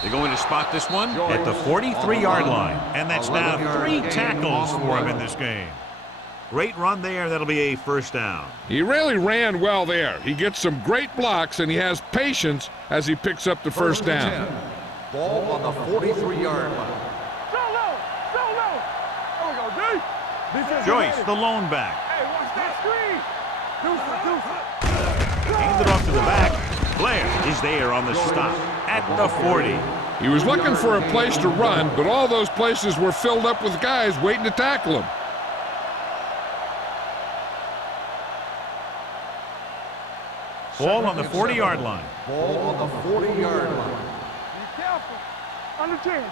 They're going to spot this one at the 43-yard line. And that's now 3 tackles for him in this game. Great run there. That'll be a first down. He really ran well there. He gets some great blocks, and he has patience as he picks up the first down. Ball on the 43-yard line. Joyce, the lone back. Hey, watch that screen. Hands it off to the back. Blair is there on the stop at the 40. He was looking for a place to run, but all those places were filled up with guys waiting to tackle him. Ball on the 40-yard line. Ball on the 40-yard line. Be careful. Under 10.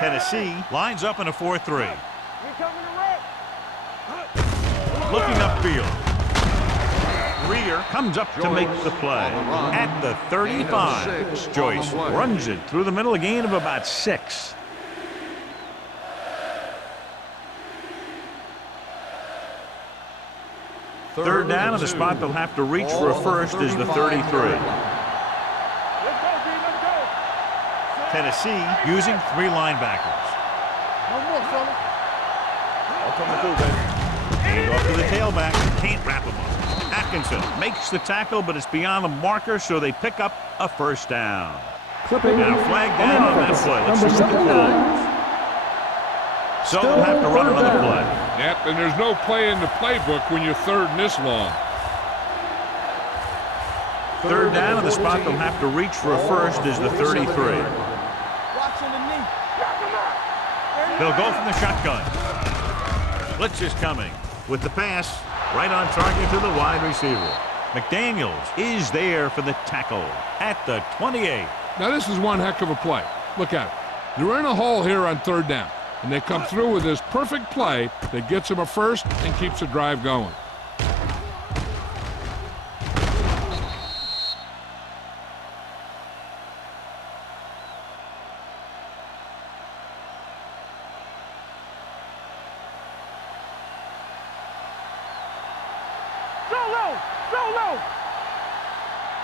Tennessee lines up in a 4-3. He coming to wreck. Looking upfield. Rear comes up to make the play. At the 35, Joyce runs it through the middle, a gain of about 6. Third down, and the spot they'll have to reach for a first is the 33. Let's go, D. Let's go. Tennessee using 3 linebackers. No more, fella. All coming through, baby. Hand off to the tailback. Can't wrap him up. Atkinson makes the tackle, but it's beyond the marker, so they pick up a first down. Clipping. Now flag down on that play. Let's see what the call is. So they'll have to run another play. Yep, and there's no play in the playbook when you're third and this long. Third down, and the spot they'll have to reach for a first is the 33. Watch on the knee. They'll go from the shotgun. Blitz is coming with the pass right on target to the wide receiver. McDaniels is there for the tackle at the 28. Now this is one heck of a play. Look at it. They're in a hole here on third down, and they come through with this perfect play that gets them a first and keeps the drive going.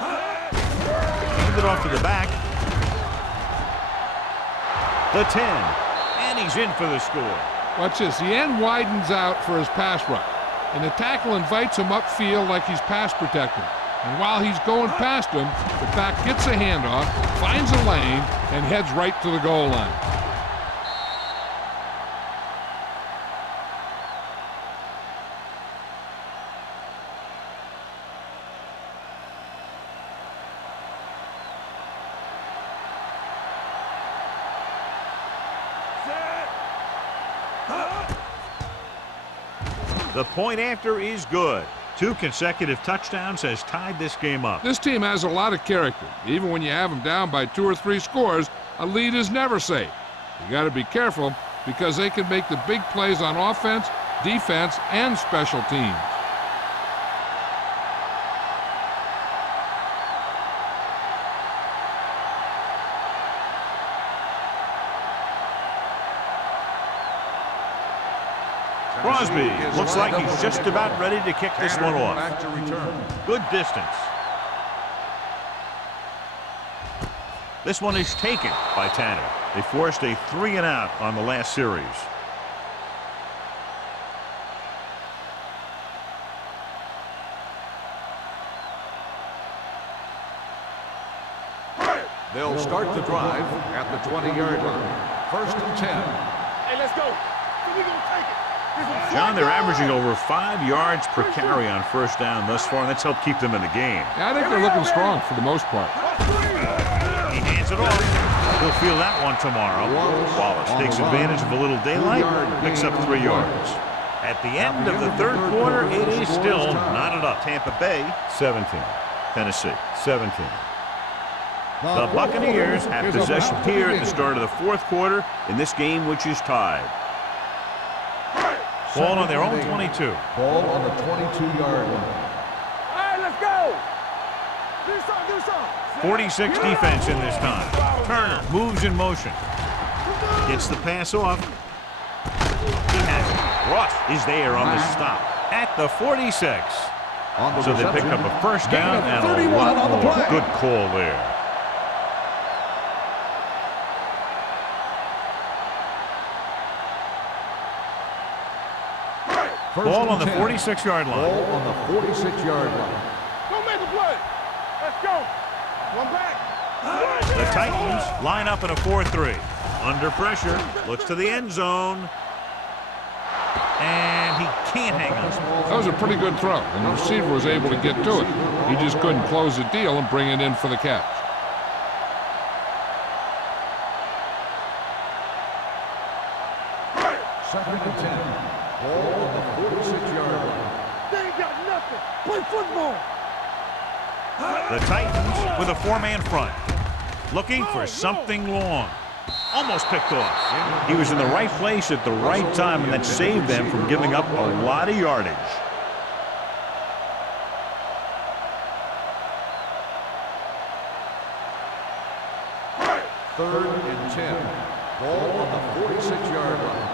Hands it off to the back. The 10. And he's in for the score. Watch this. The end widens out for his pass rush, and the tackle invites him upfield like he's pass protecting. And while he's going past him, the back gets a handoff, finds a lane, and heads right to the goal line. The point after is good. 2 consecutive touchdowns has tied this game up. This team has a lot of character. Even when you have them down by 2 or 3 scores, a lead is never safe. You got to be careful because they can make the big plays on offense, defense, and special teams. Crosby looks like he's just about ready to kick this one off. Back to return. Good distance. This one is taken by Tanner. They forced a 3-and-out on the last series. They'll start the drive at the 20-yard line. 1st and 10. Hey, let's go. We gonna take it. John, they're averaging over 5 yards per carry on first down thus far, and that's helped keep them in the game. Yeah, I think they're looking strong for the most part. He hands it off. He'll feel that one tomorrow. Wallace takes advantage of a little daylight, picks up 3 yards. At the end of the third quarter, it is still knotted up. Tampa Bay, 17. Tennessee, 17. The Buccaneers have possession here at the start of the fourth quarter in this game, which is tied. Ball on their own 22. Ball on the 22-yard line. All right, let's go. Do something. 46 defense in this time. Turner moves in motion. Gets the pass off. He has it. Ross is there on the stop at the 46. So they pick up a first down and a lot more. Good call there. Ball on the 46-yard line. Ball on the 46-yard line. Don't make a play. Let's go. One back. The Titans line up in a 4-3. Under pressure, looks to the end zone. And he can't hang on. That was a pretty good throw, and the receiver was able to get to it. He just couldn't close the deal and bring it in for the catch. Second and 10. Ball on the 46-yard line. They ain't got nothing. Play football. The Titans with a 4-man front. Looking for something long. Almost picked off. He was in the right place at the right time, and that saved them from giving up a lot of yardage. Third and 10. Ball on the 46-yard line.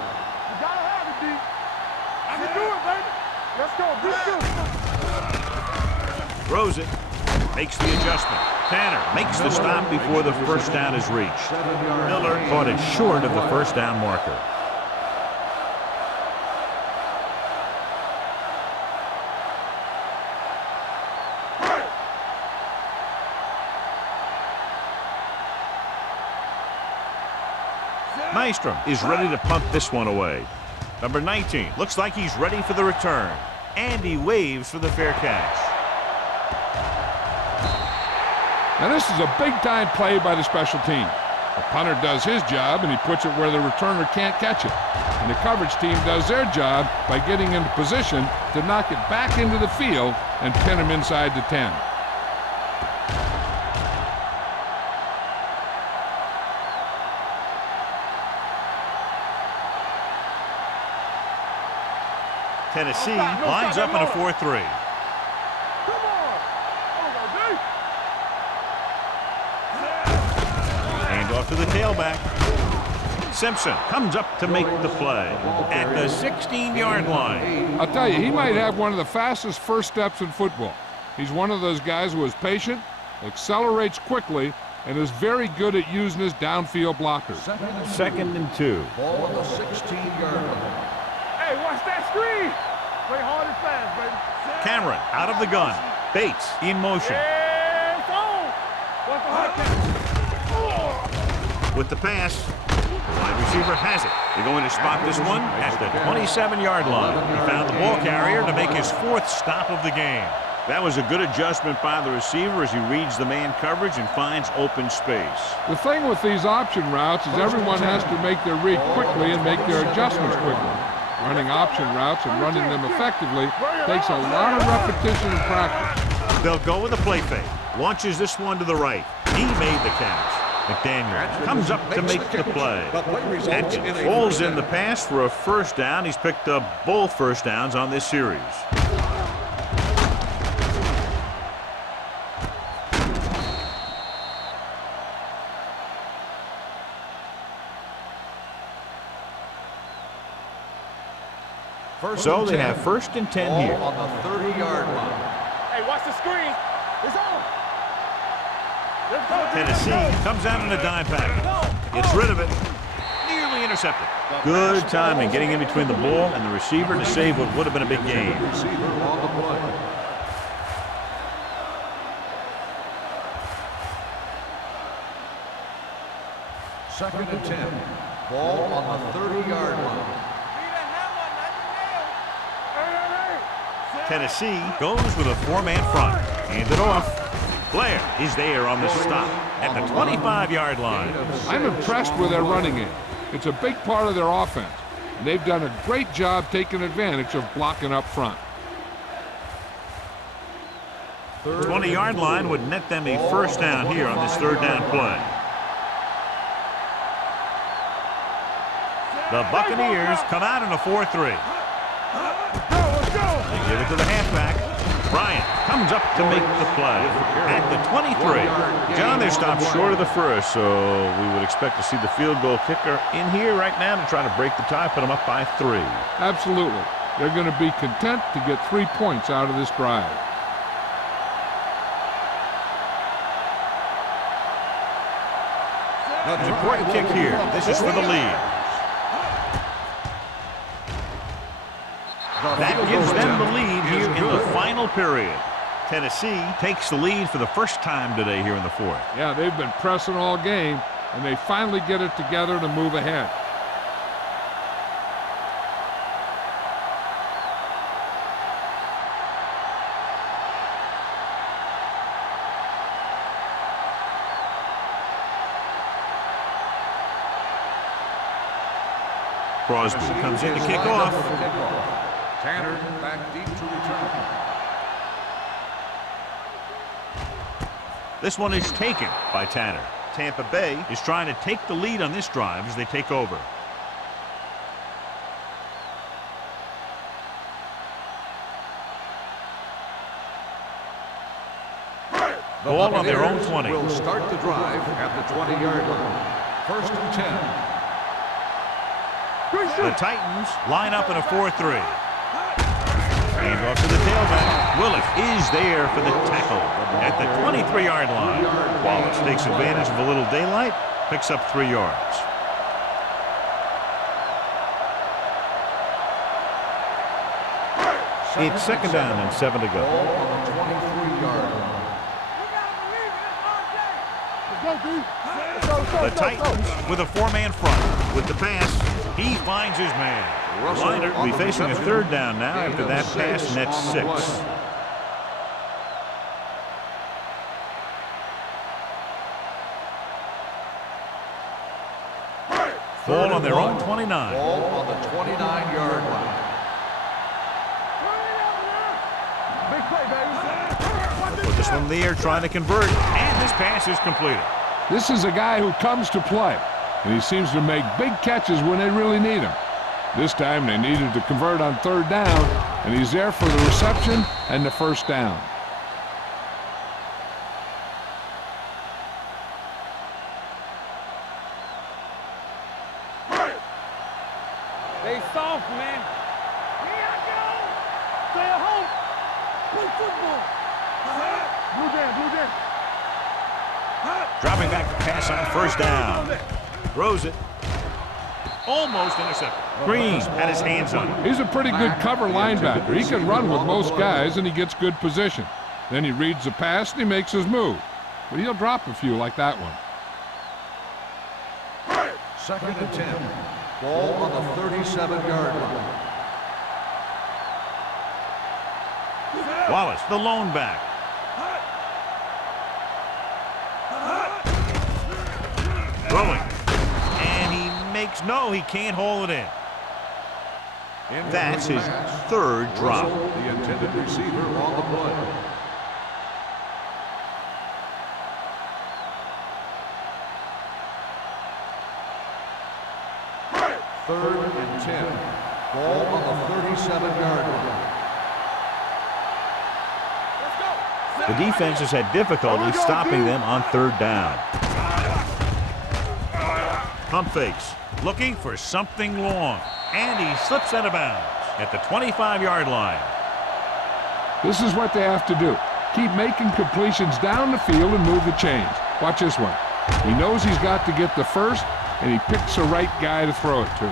You gotta have it, D. I can do it, baby. Let's go. Throws it. Makes the adjustment. Tanner makes the stop before the first down is reached. Miller caught it short of the first down marker. Nystrom is ready to punt this one away. Number 19 looks like he's ready for the return. And he waves for the fair catch. Now this is a big-time play by the special team. The punter does his job, and he puts it where the returner can't catch it. And the coverage team does their job by getting into position to knock it back into the field and pin him inside the 10. Tennessee lines up in a 4-3. Come on. Hand off to the tailback. Simpson comes up to make the play at the 16-yard line. I'll tell you, he might have one of the fastest first steps in football. He's one of those guys who is patient, accelerates quickly, and is very good at using his downfield blockers. Second and 2. Ball on the 16-yard line. Hey, watch that screen. Play hard and fast, baby. Cameron out of the gun. Bates in motion. And go. What's the high catch? With the pass, the wide receiver has it. They're going to spot this one at the 27-yard line. He found the ball carrier to make his 4th stop of the game. That was a good adjustment by the receiver as he reads the man coverage and finds open space. The thing with these option routes is everyone has to make their read quickly and make their adjustments quickly. Running option routes and running them effectively takes a lot of repetition and practice. They'll go with a play fake. Launches this one to the right. He made the catch. McDaniel comes up to make the play. Atkins falls in the pass for a first down. He's picked up both first downs on this series. So they have 1st and 10 here. Ball on the 30-yard line. Hey, watch the screen. It's on. Let's go, Tennessee comes out in a dime package. Gets rid of it. Nearly intercepted. Good timing getting in between the ball and the receiver to save what would have been a big gain. Receiver on the play. Second and 10. Ball on the 30-yard line. Tennessee goes with a 4-man front. Hand it off. Blair is there on the stop at the 25-yard line. I'm impressed with their running game. It's a big part of their offense. And they've done a great job taking advantage of blocking up front. 20-yard line would net them a 1st down here on this 3rd down play. The Buccaneers come out in a 4-3. They give it to the halfback. Bryant comes up to make the play at the 23. John, they're stopped short of the 1st, so we would expect to see the field goal kicker in here right now to try to break the tie, put them up by 3. Absolutely. They're going to be content to get 3 points out of this drive. An important kick here. This is for the lead. That gives them the lead here in the final period. Tennessee takes the lead for the 1st time today here in the 4th. Yeah, they've been pressing all game, and they finally get it together to move ahead. Crosby comes in to kick off. Tanner back deep to return. This one is taken by Tanner. Tampa Bay is trying to take the lead on this drive as they take over. Ball on their own 20. Will start the drive at the 20-yard line. 1st and 10. The Titans line up in a 4-3. Hand off to the tailback. Willis is there for the tackle at the 23-yard line. Wallace takes advantage of a little daylight, picks up 3 yards. It's 2nd down and 7 to go. Ball on the 23-yard line. The Titans with a 4-man front. With the pass, he finds his man. Liner will be facing a 3rd down now after that pass, and that's 6. Ball on their own 29. Ball on the 29-yard line. Put this one in the air, trying to convert, and this pass is completed. This is a guy who comes to play, and he seems to make big catches when they really need him. This time they needed to convert on 3rd down, and he's there for the reception and the 1st down. Stay soft, man. Here I go. Stay at home. Play football. Blue down. Dropping back to pass on 1st down. Throws it. Almost intercepted. Green had his hands on it. He's a pretty good cover linebacker. He can run with most guys, and he gets good position. Then he reads the pass, and he makes his move. But he'll drop a few like that one. 2nd and 10. Ball on the 37-yard line. Wallace, the lone back. Throwing. And he makes, no, he can't hold it in. That's his 3rd drop. The intended receiver on the play. Third and 10. Ball on the 37-yard line. The defense has had difficulty stopping them on 3rd down. Pump fakes, looking for something long, and he slips out of bounds. at the 25-yard line. This is what they have to do. Keep making completions down the field and move the chains. Watch this one. He knows he's got to get the first, and he picks the right guy to throw it to.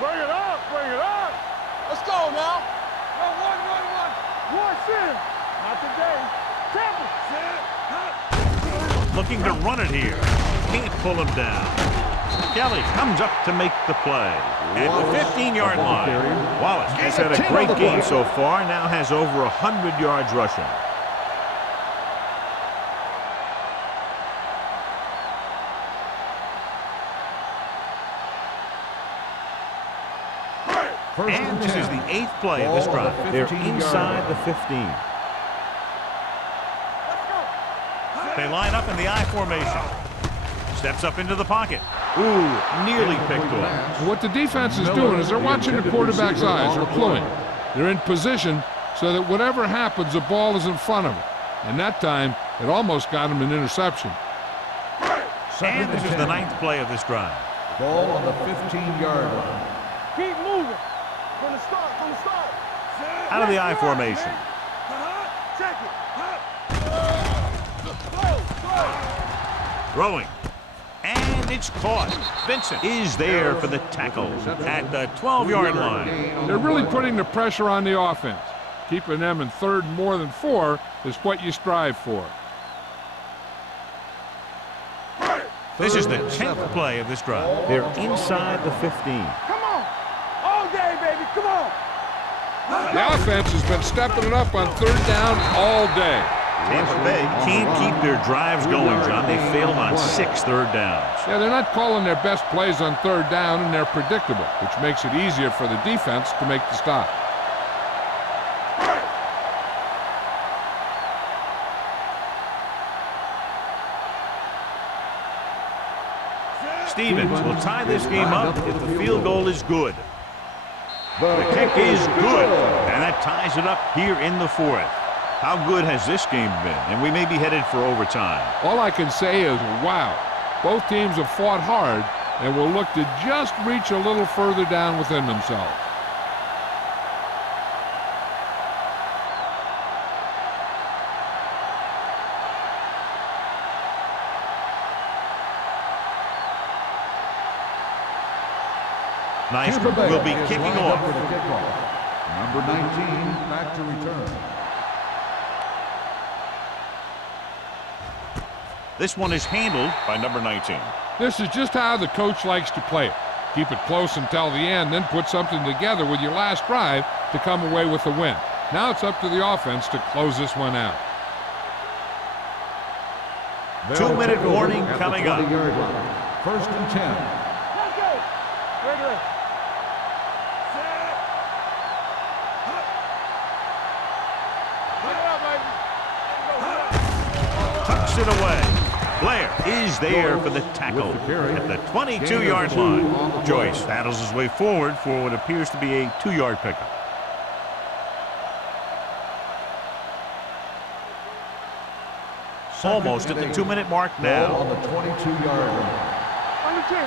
Bring it up, bring it up. Let's go now. One. One, in. Not today. Temple. Looking to run it here. Can't pull him down. Kelly comes up to make the play at the 15-yard line. Wallace has had a great game so far, now has over 100 yards rushing. And this is the 8th play of this drive. They're inside the 15. They line up in the I formation. Steps up into the pocket. Ooh, nearly picked off. What the defense is doing is they're watching the quarterback's eyes, or cluing. They're in position so that whatever happens, the ball is in front of them. And that time, it almost got him an interception. And this is the 9th play of this drive. Ball on the 15-yard line. Keep moving. From the start. Out of the I formation. Check it. Throwing. And it's caught. Vincent is there for the tackle at the 12-yard line. They're really putting the pressure on the offense. Keeping them in third and more than 4 is what you strive for. This is the 10th play of this drive. They're inside the 15. Come on. All day, baby. Come on. The offense has been stepping it up on third down all day. Tampa Bay can't keep their drives going, John. They failed on 6 third downs. Yeah, they're not calling their best plays on third down, and they're predictable, which makes it easier for the defense to make the stop. Stevens will tie this game up if the field goal is good. The kick is good, and that ties it up here in the 4th. How good has this game been? And we may be headed for overtime. All I can say is, wow. Both teams have fought hard and will look to just reach a little further down within themselves. Nice. Will be kicking off. Number 19, back to return. This one is handled by number 19. This is just how the coach likes to play it. Keep it close until the end, then put something together with your last drive to come away with the win. Now it's up to the offense to close this one out. 2-minute warning coming up. 1st and 10. Let's go. Gregory. Tucks it away. Blair is there for the tackle at the 22-yard line. Joyce battles his way forward for what appears to be a 2-yard pickup. Almost at the 2-minute mark now. On the 22-yard line. On the 10.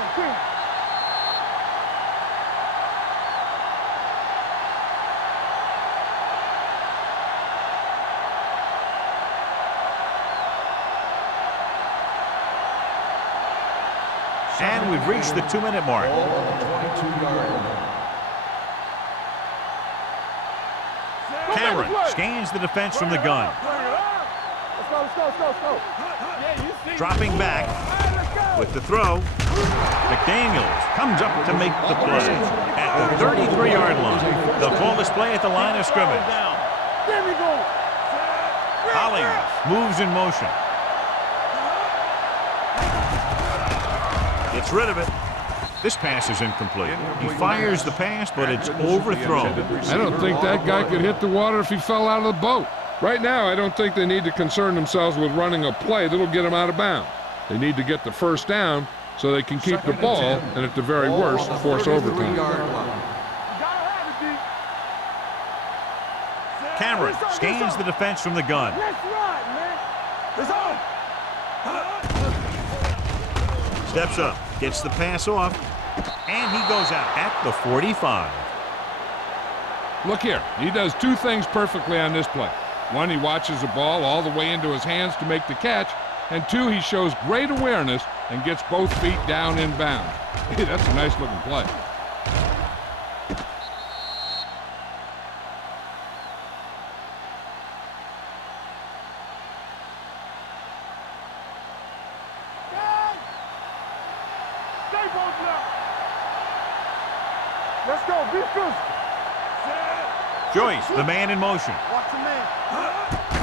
And we've reached the 2-minute mark. Ball on the 22-yard line. Cameron scans the defense from the gun. Let's go. Yeah, you see. Dropping back with the throw. McDaniels comes up to make the play at the 33-yard line. They'll call this play at the line of scrimmage. There we go. Hollings moves in motion. Gets rid of it. This pass is incomplete. He fires the pass, but it's overthrown. I don't think that guy could hit the water if he fell out of the boat. Right now, I don't think they need to concern themselves with running a play that'll get them out of bounds. They need to get the first down so they can keep the ball and, at the very worst, force overtime. Cameron scans the defense from the gun. Let's run, It's on. Steps up, gets the pass off, and he goes out at the 45. Look here. He does two things perfectly on this play. One, he watches the ball all the way into his hands to make the catch. And two, he shows great awareness and gets both feet down in bounds. Hey, that's a nice looking play. Stay bolted up. Let's go. Be physical. Joyce, the man in motion. Watch the man.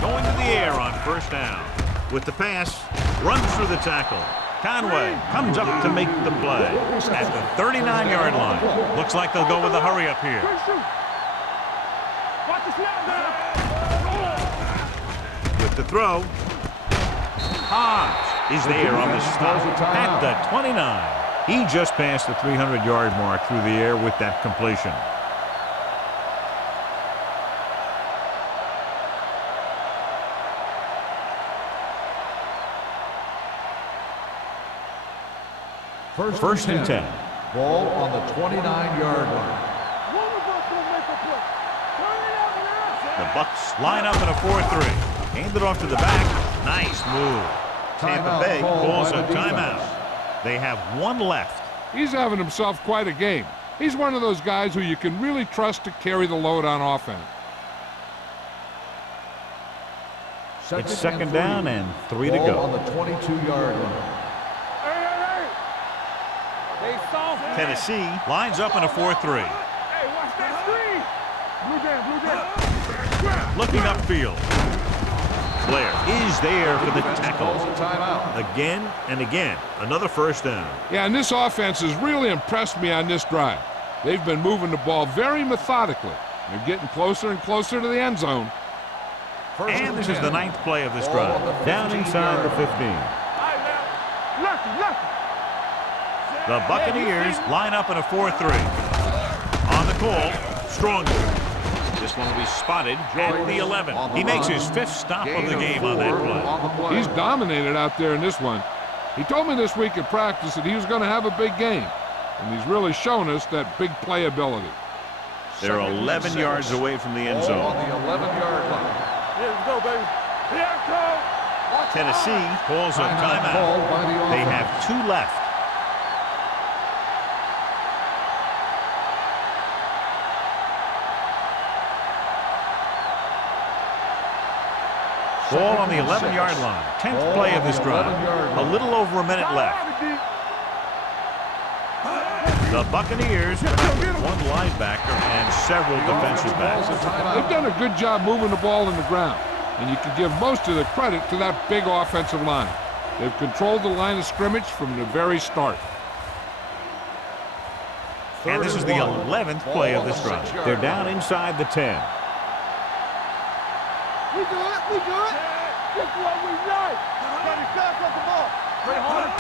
Going to the air on first down. With the pass, runs through the tackle. Conway comes up to make the play at the 39-yard line. Looks like they'll go with a hurry up here. Watch the snap now. With the throw, Hodge is there on the stop at the 29. He just passed the 300-yard mark through the air with that completion. First and 10. Ball on the 29-yard line. One of us will make a play. Turn it up now. The Bucks line up in a 4-3. Hand it off to the back. Nice move. Tampa Timeout Bay called calls by a the timeout. defense. They have one left. He's having himself quite a game. He's one of those guys who you can really trust to carry the load on offense. It's second down and 3 to Ball go. on the 22-yard line. They soft. Tennessee lines up in a 4-3. Hey, watch that screen. Blue down. Looking upfield. Blair is there for the tackle. Calls a timeout. Again and again. Another first down. Yeah, and this offense has really impressed me on this drive. They've been moving the ball very methodically. They're getting closer and closer to the end zone. And this is the 9th play of this drive. Down inside the 15. Lucky. The Buccaneers line up in a 4-3. On the call, Stronger. This one will be spotted at the 11. He makes his 5th stop of the game on that play. He's dominated out there in this one. He told me this week at practice that he was going to have a big game, and he's really shown us that big playability. They're 11 yards away from the end Ball zone. on the 11-yard line. Here we go, baby. Here it comes. Tennessee calls a Timeout called by the timeout. They offense. have 2 left. Ball on the 11-yard line. 10th play of this drive. A little over a minute left. The Buccaneers have one linebacker and several defensive backs. They've done a good job moving the ball in the ground, and you can give most of the credit to that big offensive line. They've controlled the line of scrimmage from the very start. And this is the 11th play of this drive. They're down inside the 10. We good. This is what we like. Got his back off the ball. Play hard.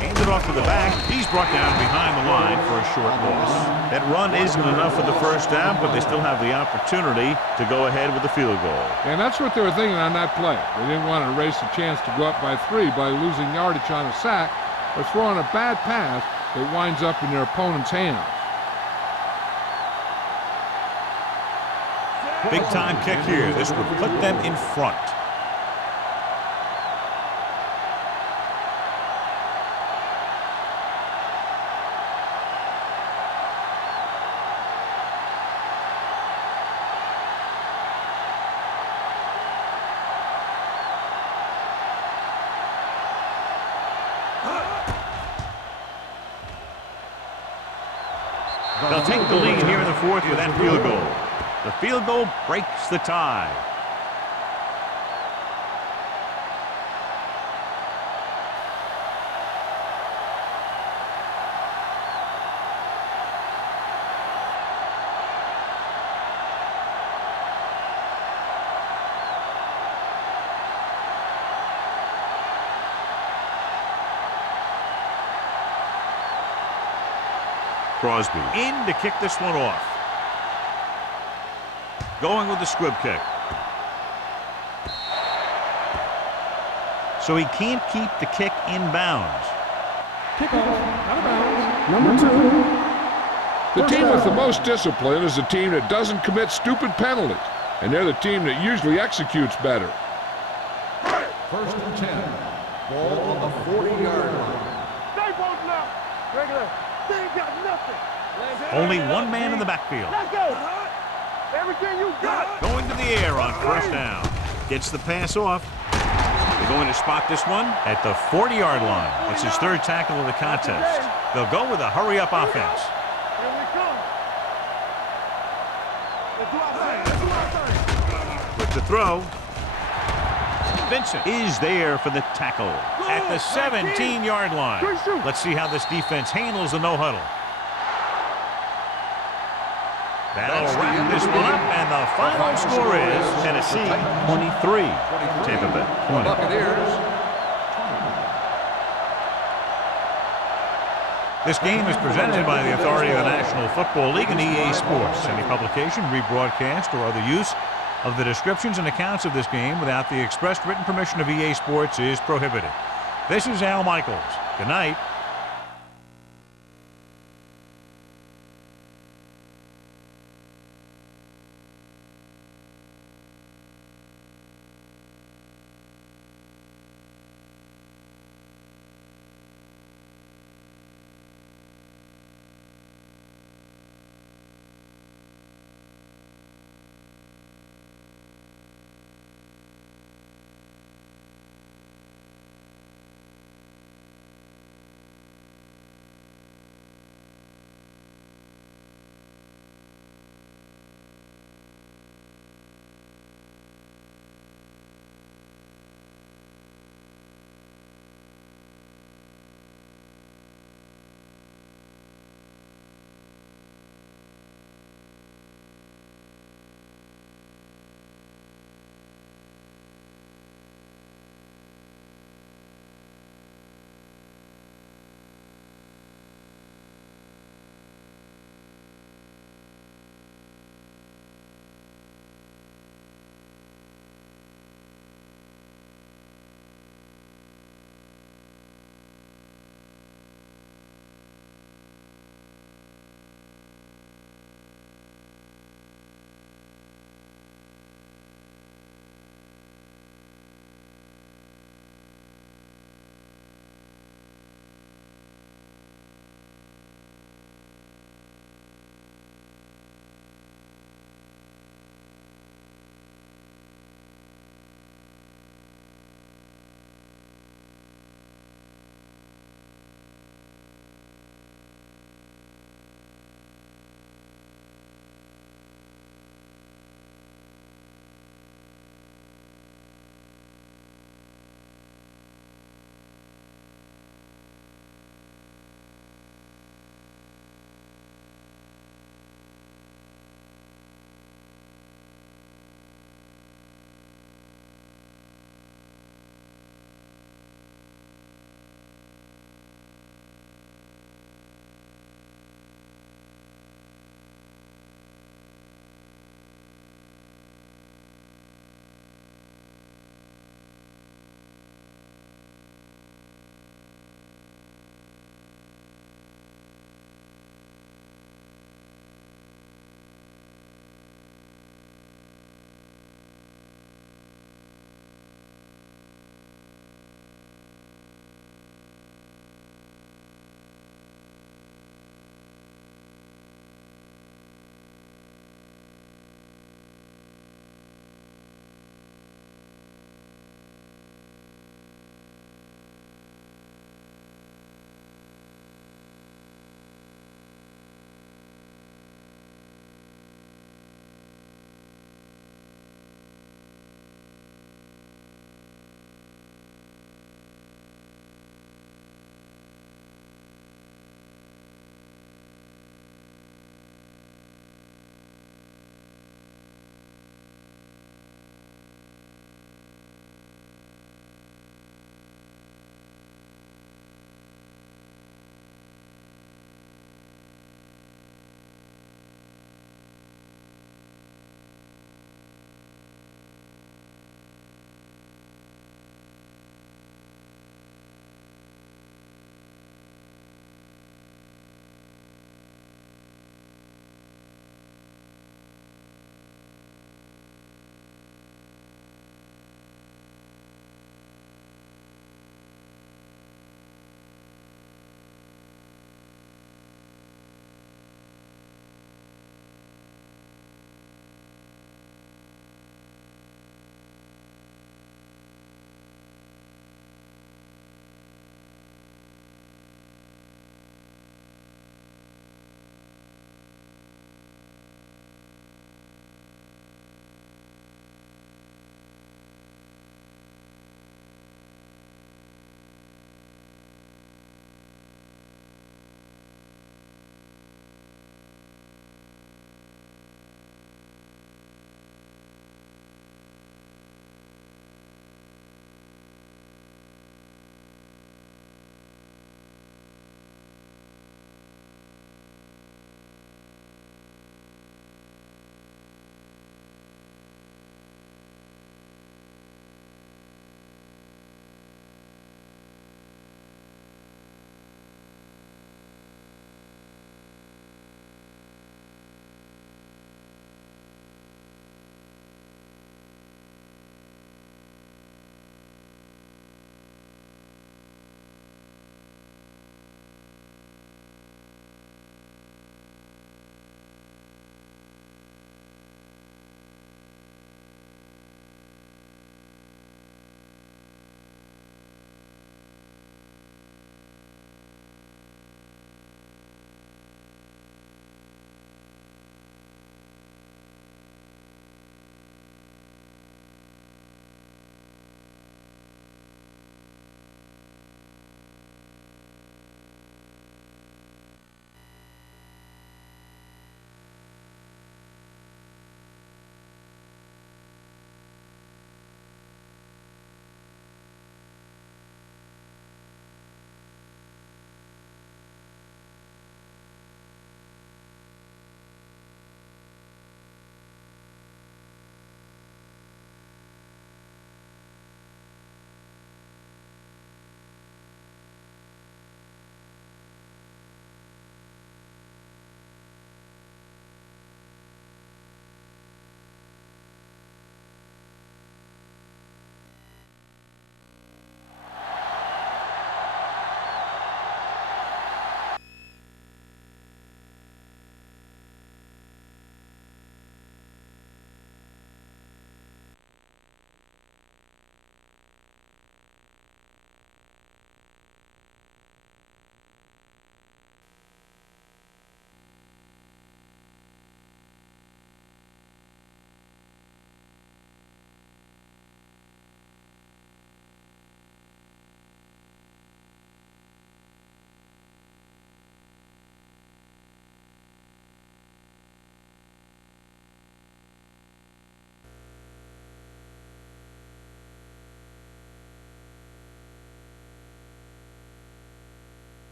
Handed off to the back. He's brought down behind the line for a short loss. That run isn't enough for the first down, but they still have the opportunity to go ahead with the field goal. And that's what they were thinking on that play. They didn't want to erase the chance to go up by 3 by losing yardage on a sack or throwing a bad pass that winds up in their opponent's hands. Big time kick here. This would put them in front. They'll take the lead here in the 4th with that field goal. The field goal breaks the tie. Crosby in to kick this one off. Going with the squib kick. so he can't keep the kick in bounds. Kickoff, out of bounds. Number 2. The team with the most discipline is the team that doesn't commit stupid penalties, and they're the team that usually executes better. First and 10. Ball on the 40-yard line. Stay posting up. Regular. They ain't got nothing. Only one man in the backfield. Let's go. Everything you got. Going to the air on first down. Gets the pass off. They're going to spot this one at the 40-yard line. It's his third tackle of the contest. They'll go with a hurry-up offense. Here we come. Let's do our thing. Let's do our thing. With the throw. Vincent is there for the tackle at the 17-yard line. Let's see how this defense handles the no-huddle. That'll wrap this one up, and the final score is Tennessee 23, Tampa Bay 20. Buccaneers. This game is presented by the authority of the National Football League and EA Sports. Any publication, rebroadcast, or other use of the descriptions and accounts of this game without the expressed written permission of EA Sports is prohibited. This is Al Michaels. Good night.